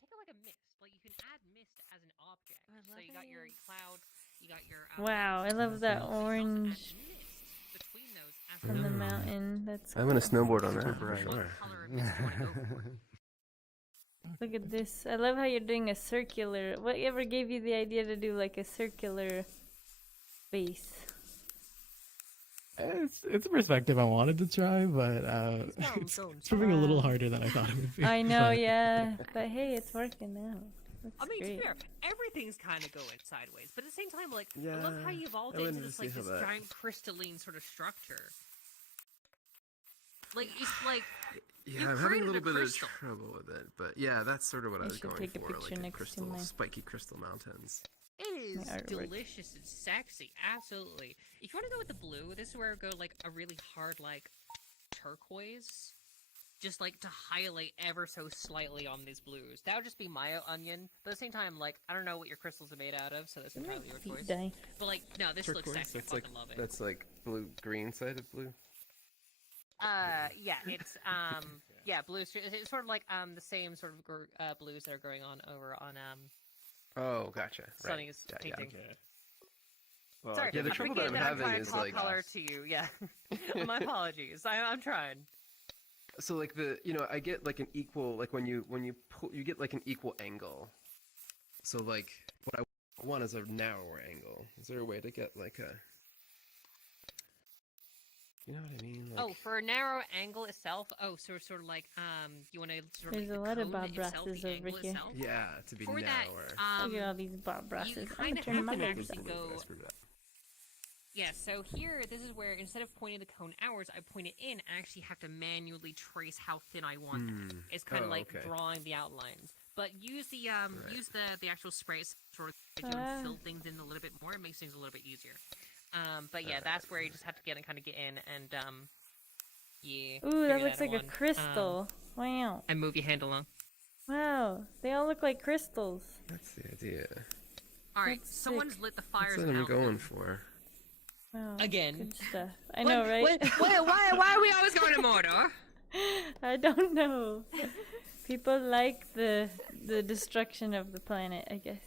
take like a mist. Like you can add mist as an object. I So love you got your it. clouds, you got your Wow, I love that so you can also add orange mist between those as from the Mm. mountain. That's I'm gonna cool. snowboard on that Super for bright. sure. what color of mist you want to go for. Look at this. I love how you're doing a circular. Whatever gave you the idea to do like a circular base? It's a perspective I wanted to try, but it's proving a little harder than I thought it would be. I know, but- yeah. But hey, it's working out. That's I mean, to great. be fair, everything's kind of going sideways, but at the same time, like, I love how Yeah, you evolved I it into wanted to this see like how this that- giant crystalline sort of structure. Like it's like Yeah, You I'm having a created a little bit of crystal. trouble with it, but yeah, that's sort of what I I was should going take a for, picture like a next to crystal, my- spiky crystal mountains. it is artwork. delicious and sexy, absolutely. If you want to go with the blue, this is where I go like a really hard like turquoise, just like to highlight ever so slightly on these blues. That would just be my onion. But at the same time, like I don't know what your crystals are made out of, so that's entirely your Feet choice. die. But like, no, this looks Turquoise. sexy. I That's like fucking love it. that's like blue, green side of blue. Yeah, it's yeah, blue. It's sort of like the same sort of blues that are going on over on Oh, gotcha. Right. Sonny's Yeah, yeah. painting. Well, Sorry, Yeah, the I'm trouble that thinking I'm I'm having trying to is, talk like- color to you. Yeah, my apologies. I'm trying. So like I get like an equal, like when you pull, you get like an equal angle. So like what I want is a narrower angle. Is there a way to get like a, you know what I mean? Like, Oh, for a narrow angle itself. Oh, so sort of like you want to sort of There's like a the lot of cone Bob itself, Rosses the over angle here. itself. yeah, to be For narrower. that, Look at all these Bob you Rosses. I'm kind gonna of turn have my to legs actually on. go. I screwed it up. Yeah, so here, this is where instead of pointing the cone outwards, I point it in. I actually have to manually trace how thin I want that. It's kind of Oh, like okay. drawing the outlines. But use the use the actual spray sort of to Ah. fill things in a little bit more. It makes things a little bit easier. But yeah, that's where you just have to get in and yeah. Ooh, figure that looks out like a one. crystal. Wow. And move your hand along. Wow. They all look like crystals. That's the idea. All right, That's someone's sick. lit the That's fires what I'm out. going for. Wow. Again. Good stuff. I know, right? Why are we always going to Mordor? I don't know. People like the destruction of the planet, I guess.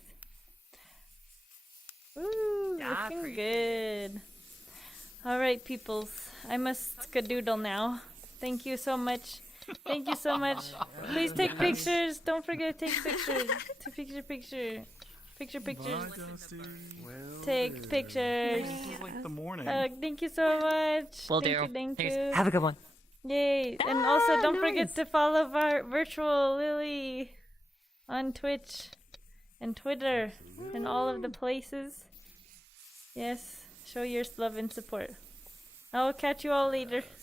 Ooh, Yeah, looking pretty good. All right, peoples. I must skadoodle now. Thank you so much. Thank you so much. Please take pictures. Don't forget to take pictures. Picture. Pictures. Well, Take pictures. This is like the morning. Thank you so much. Will Thank do. you, thank Thanks. you. Have a good one. Yay! And also, don't forget to follow our virtual Lily on Twitch and Twitter and all of the places. Yes, show your love and support. I will catch you all later.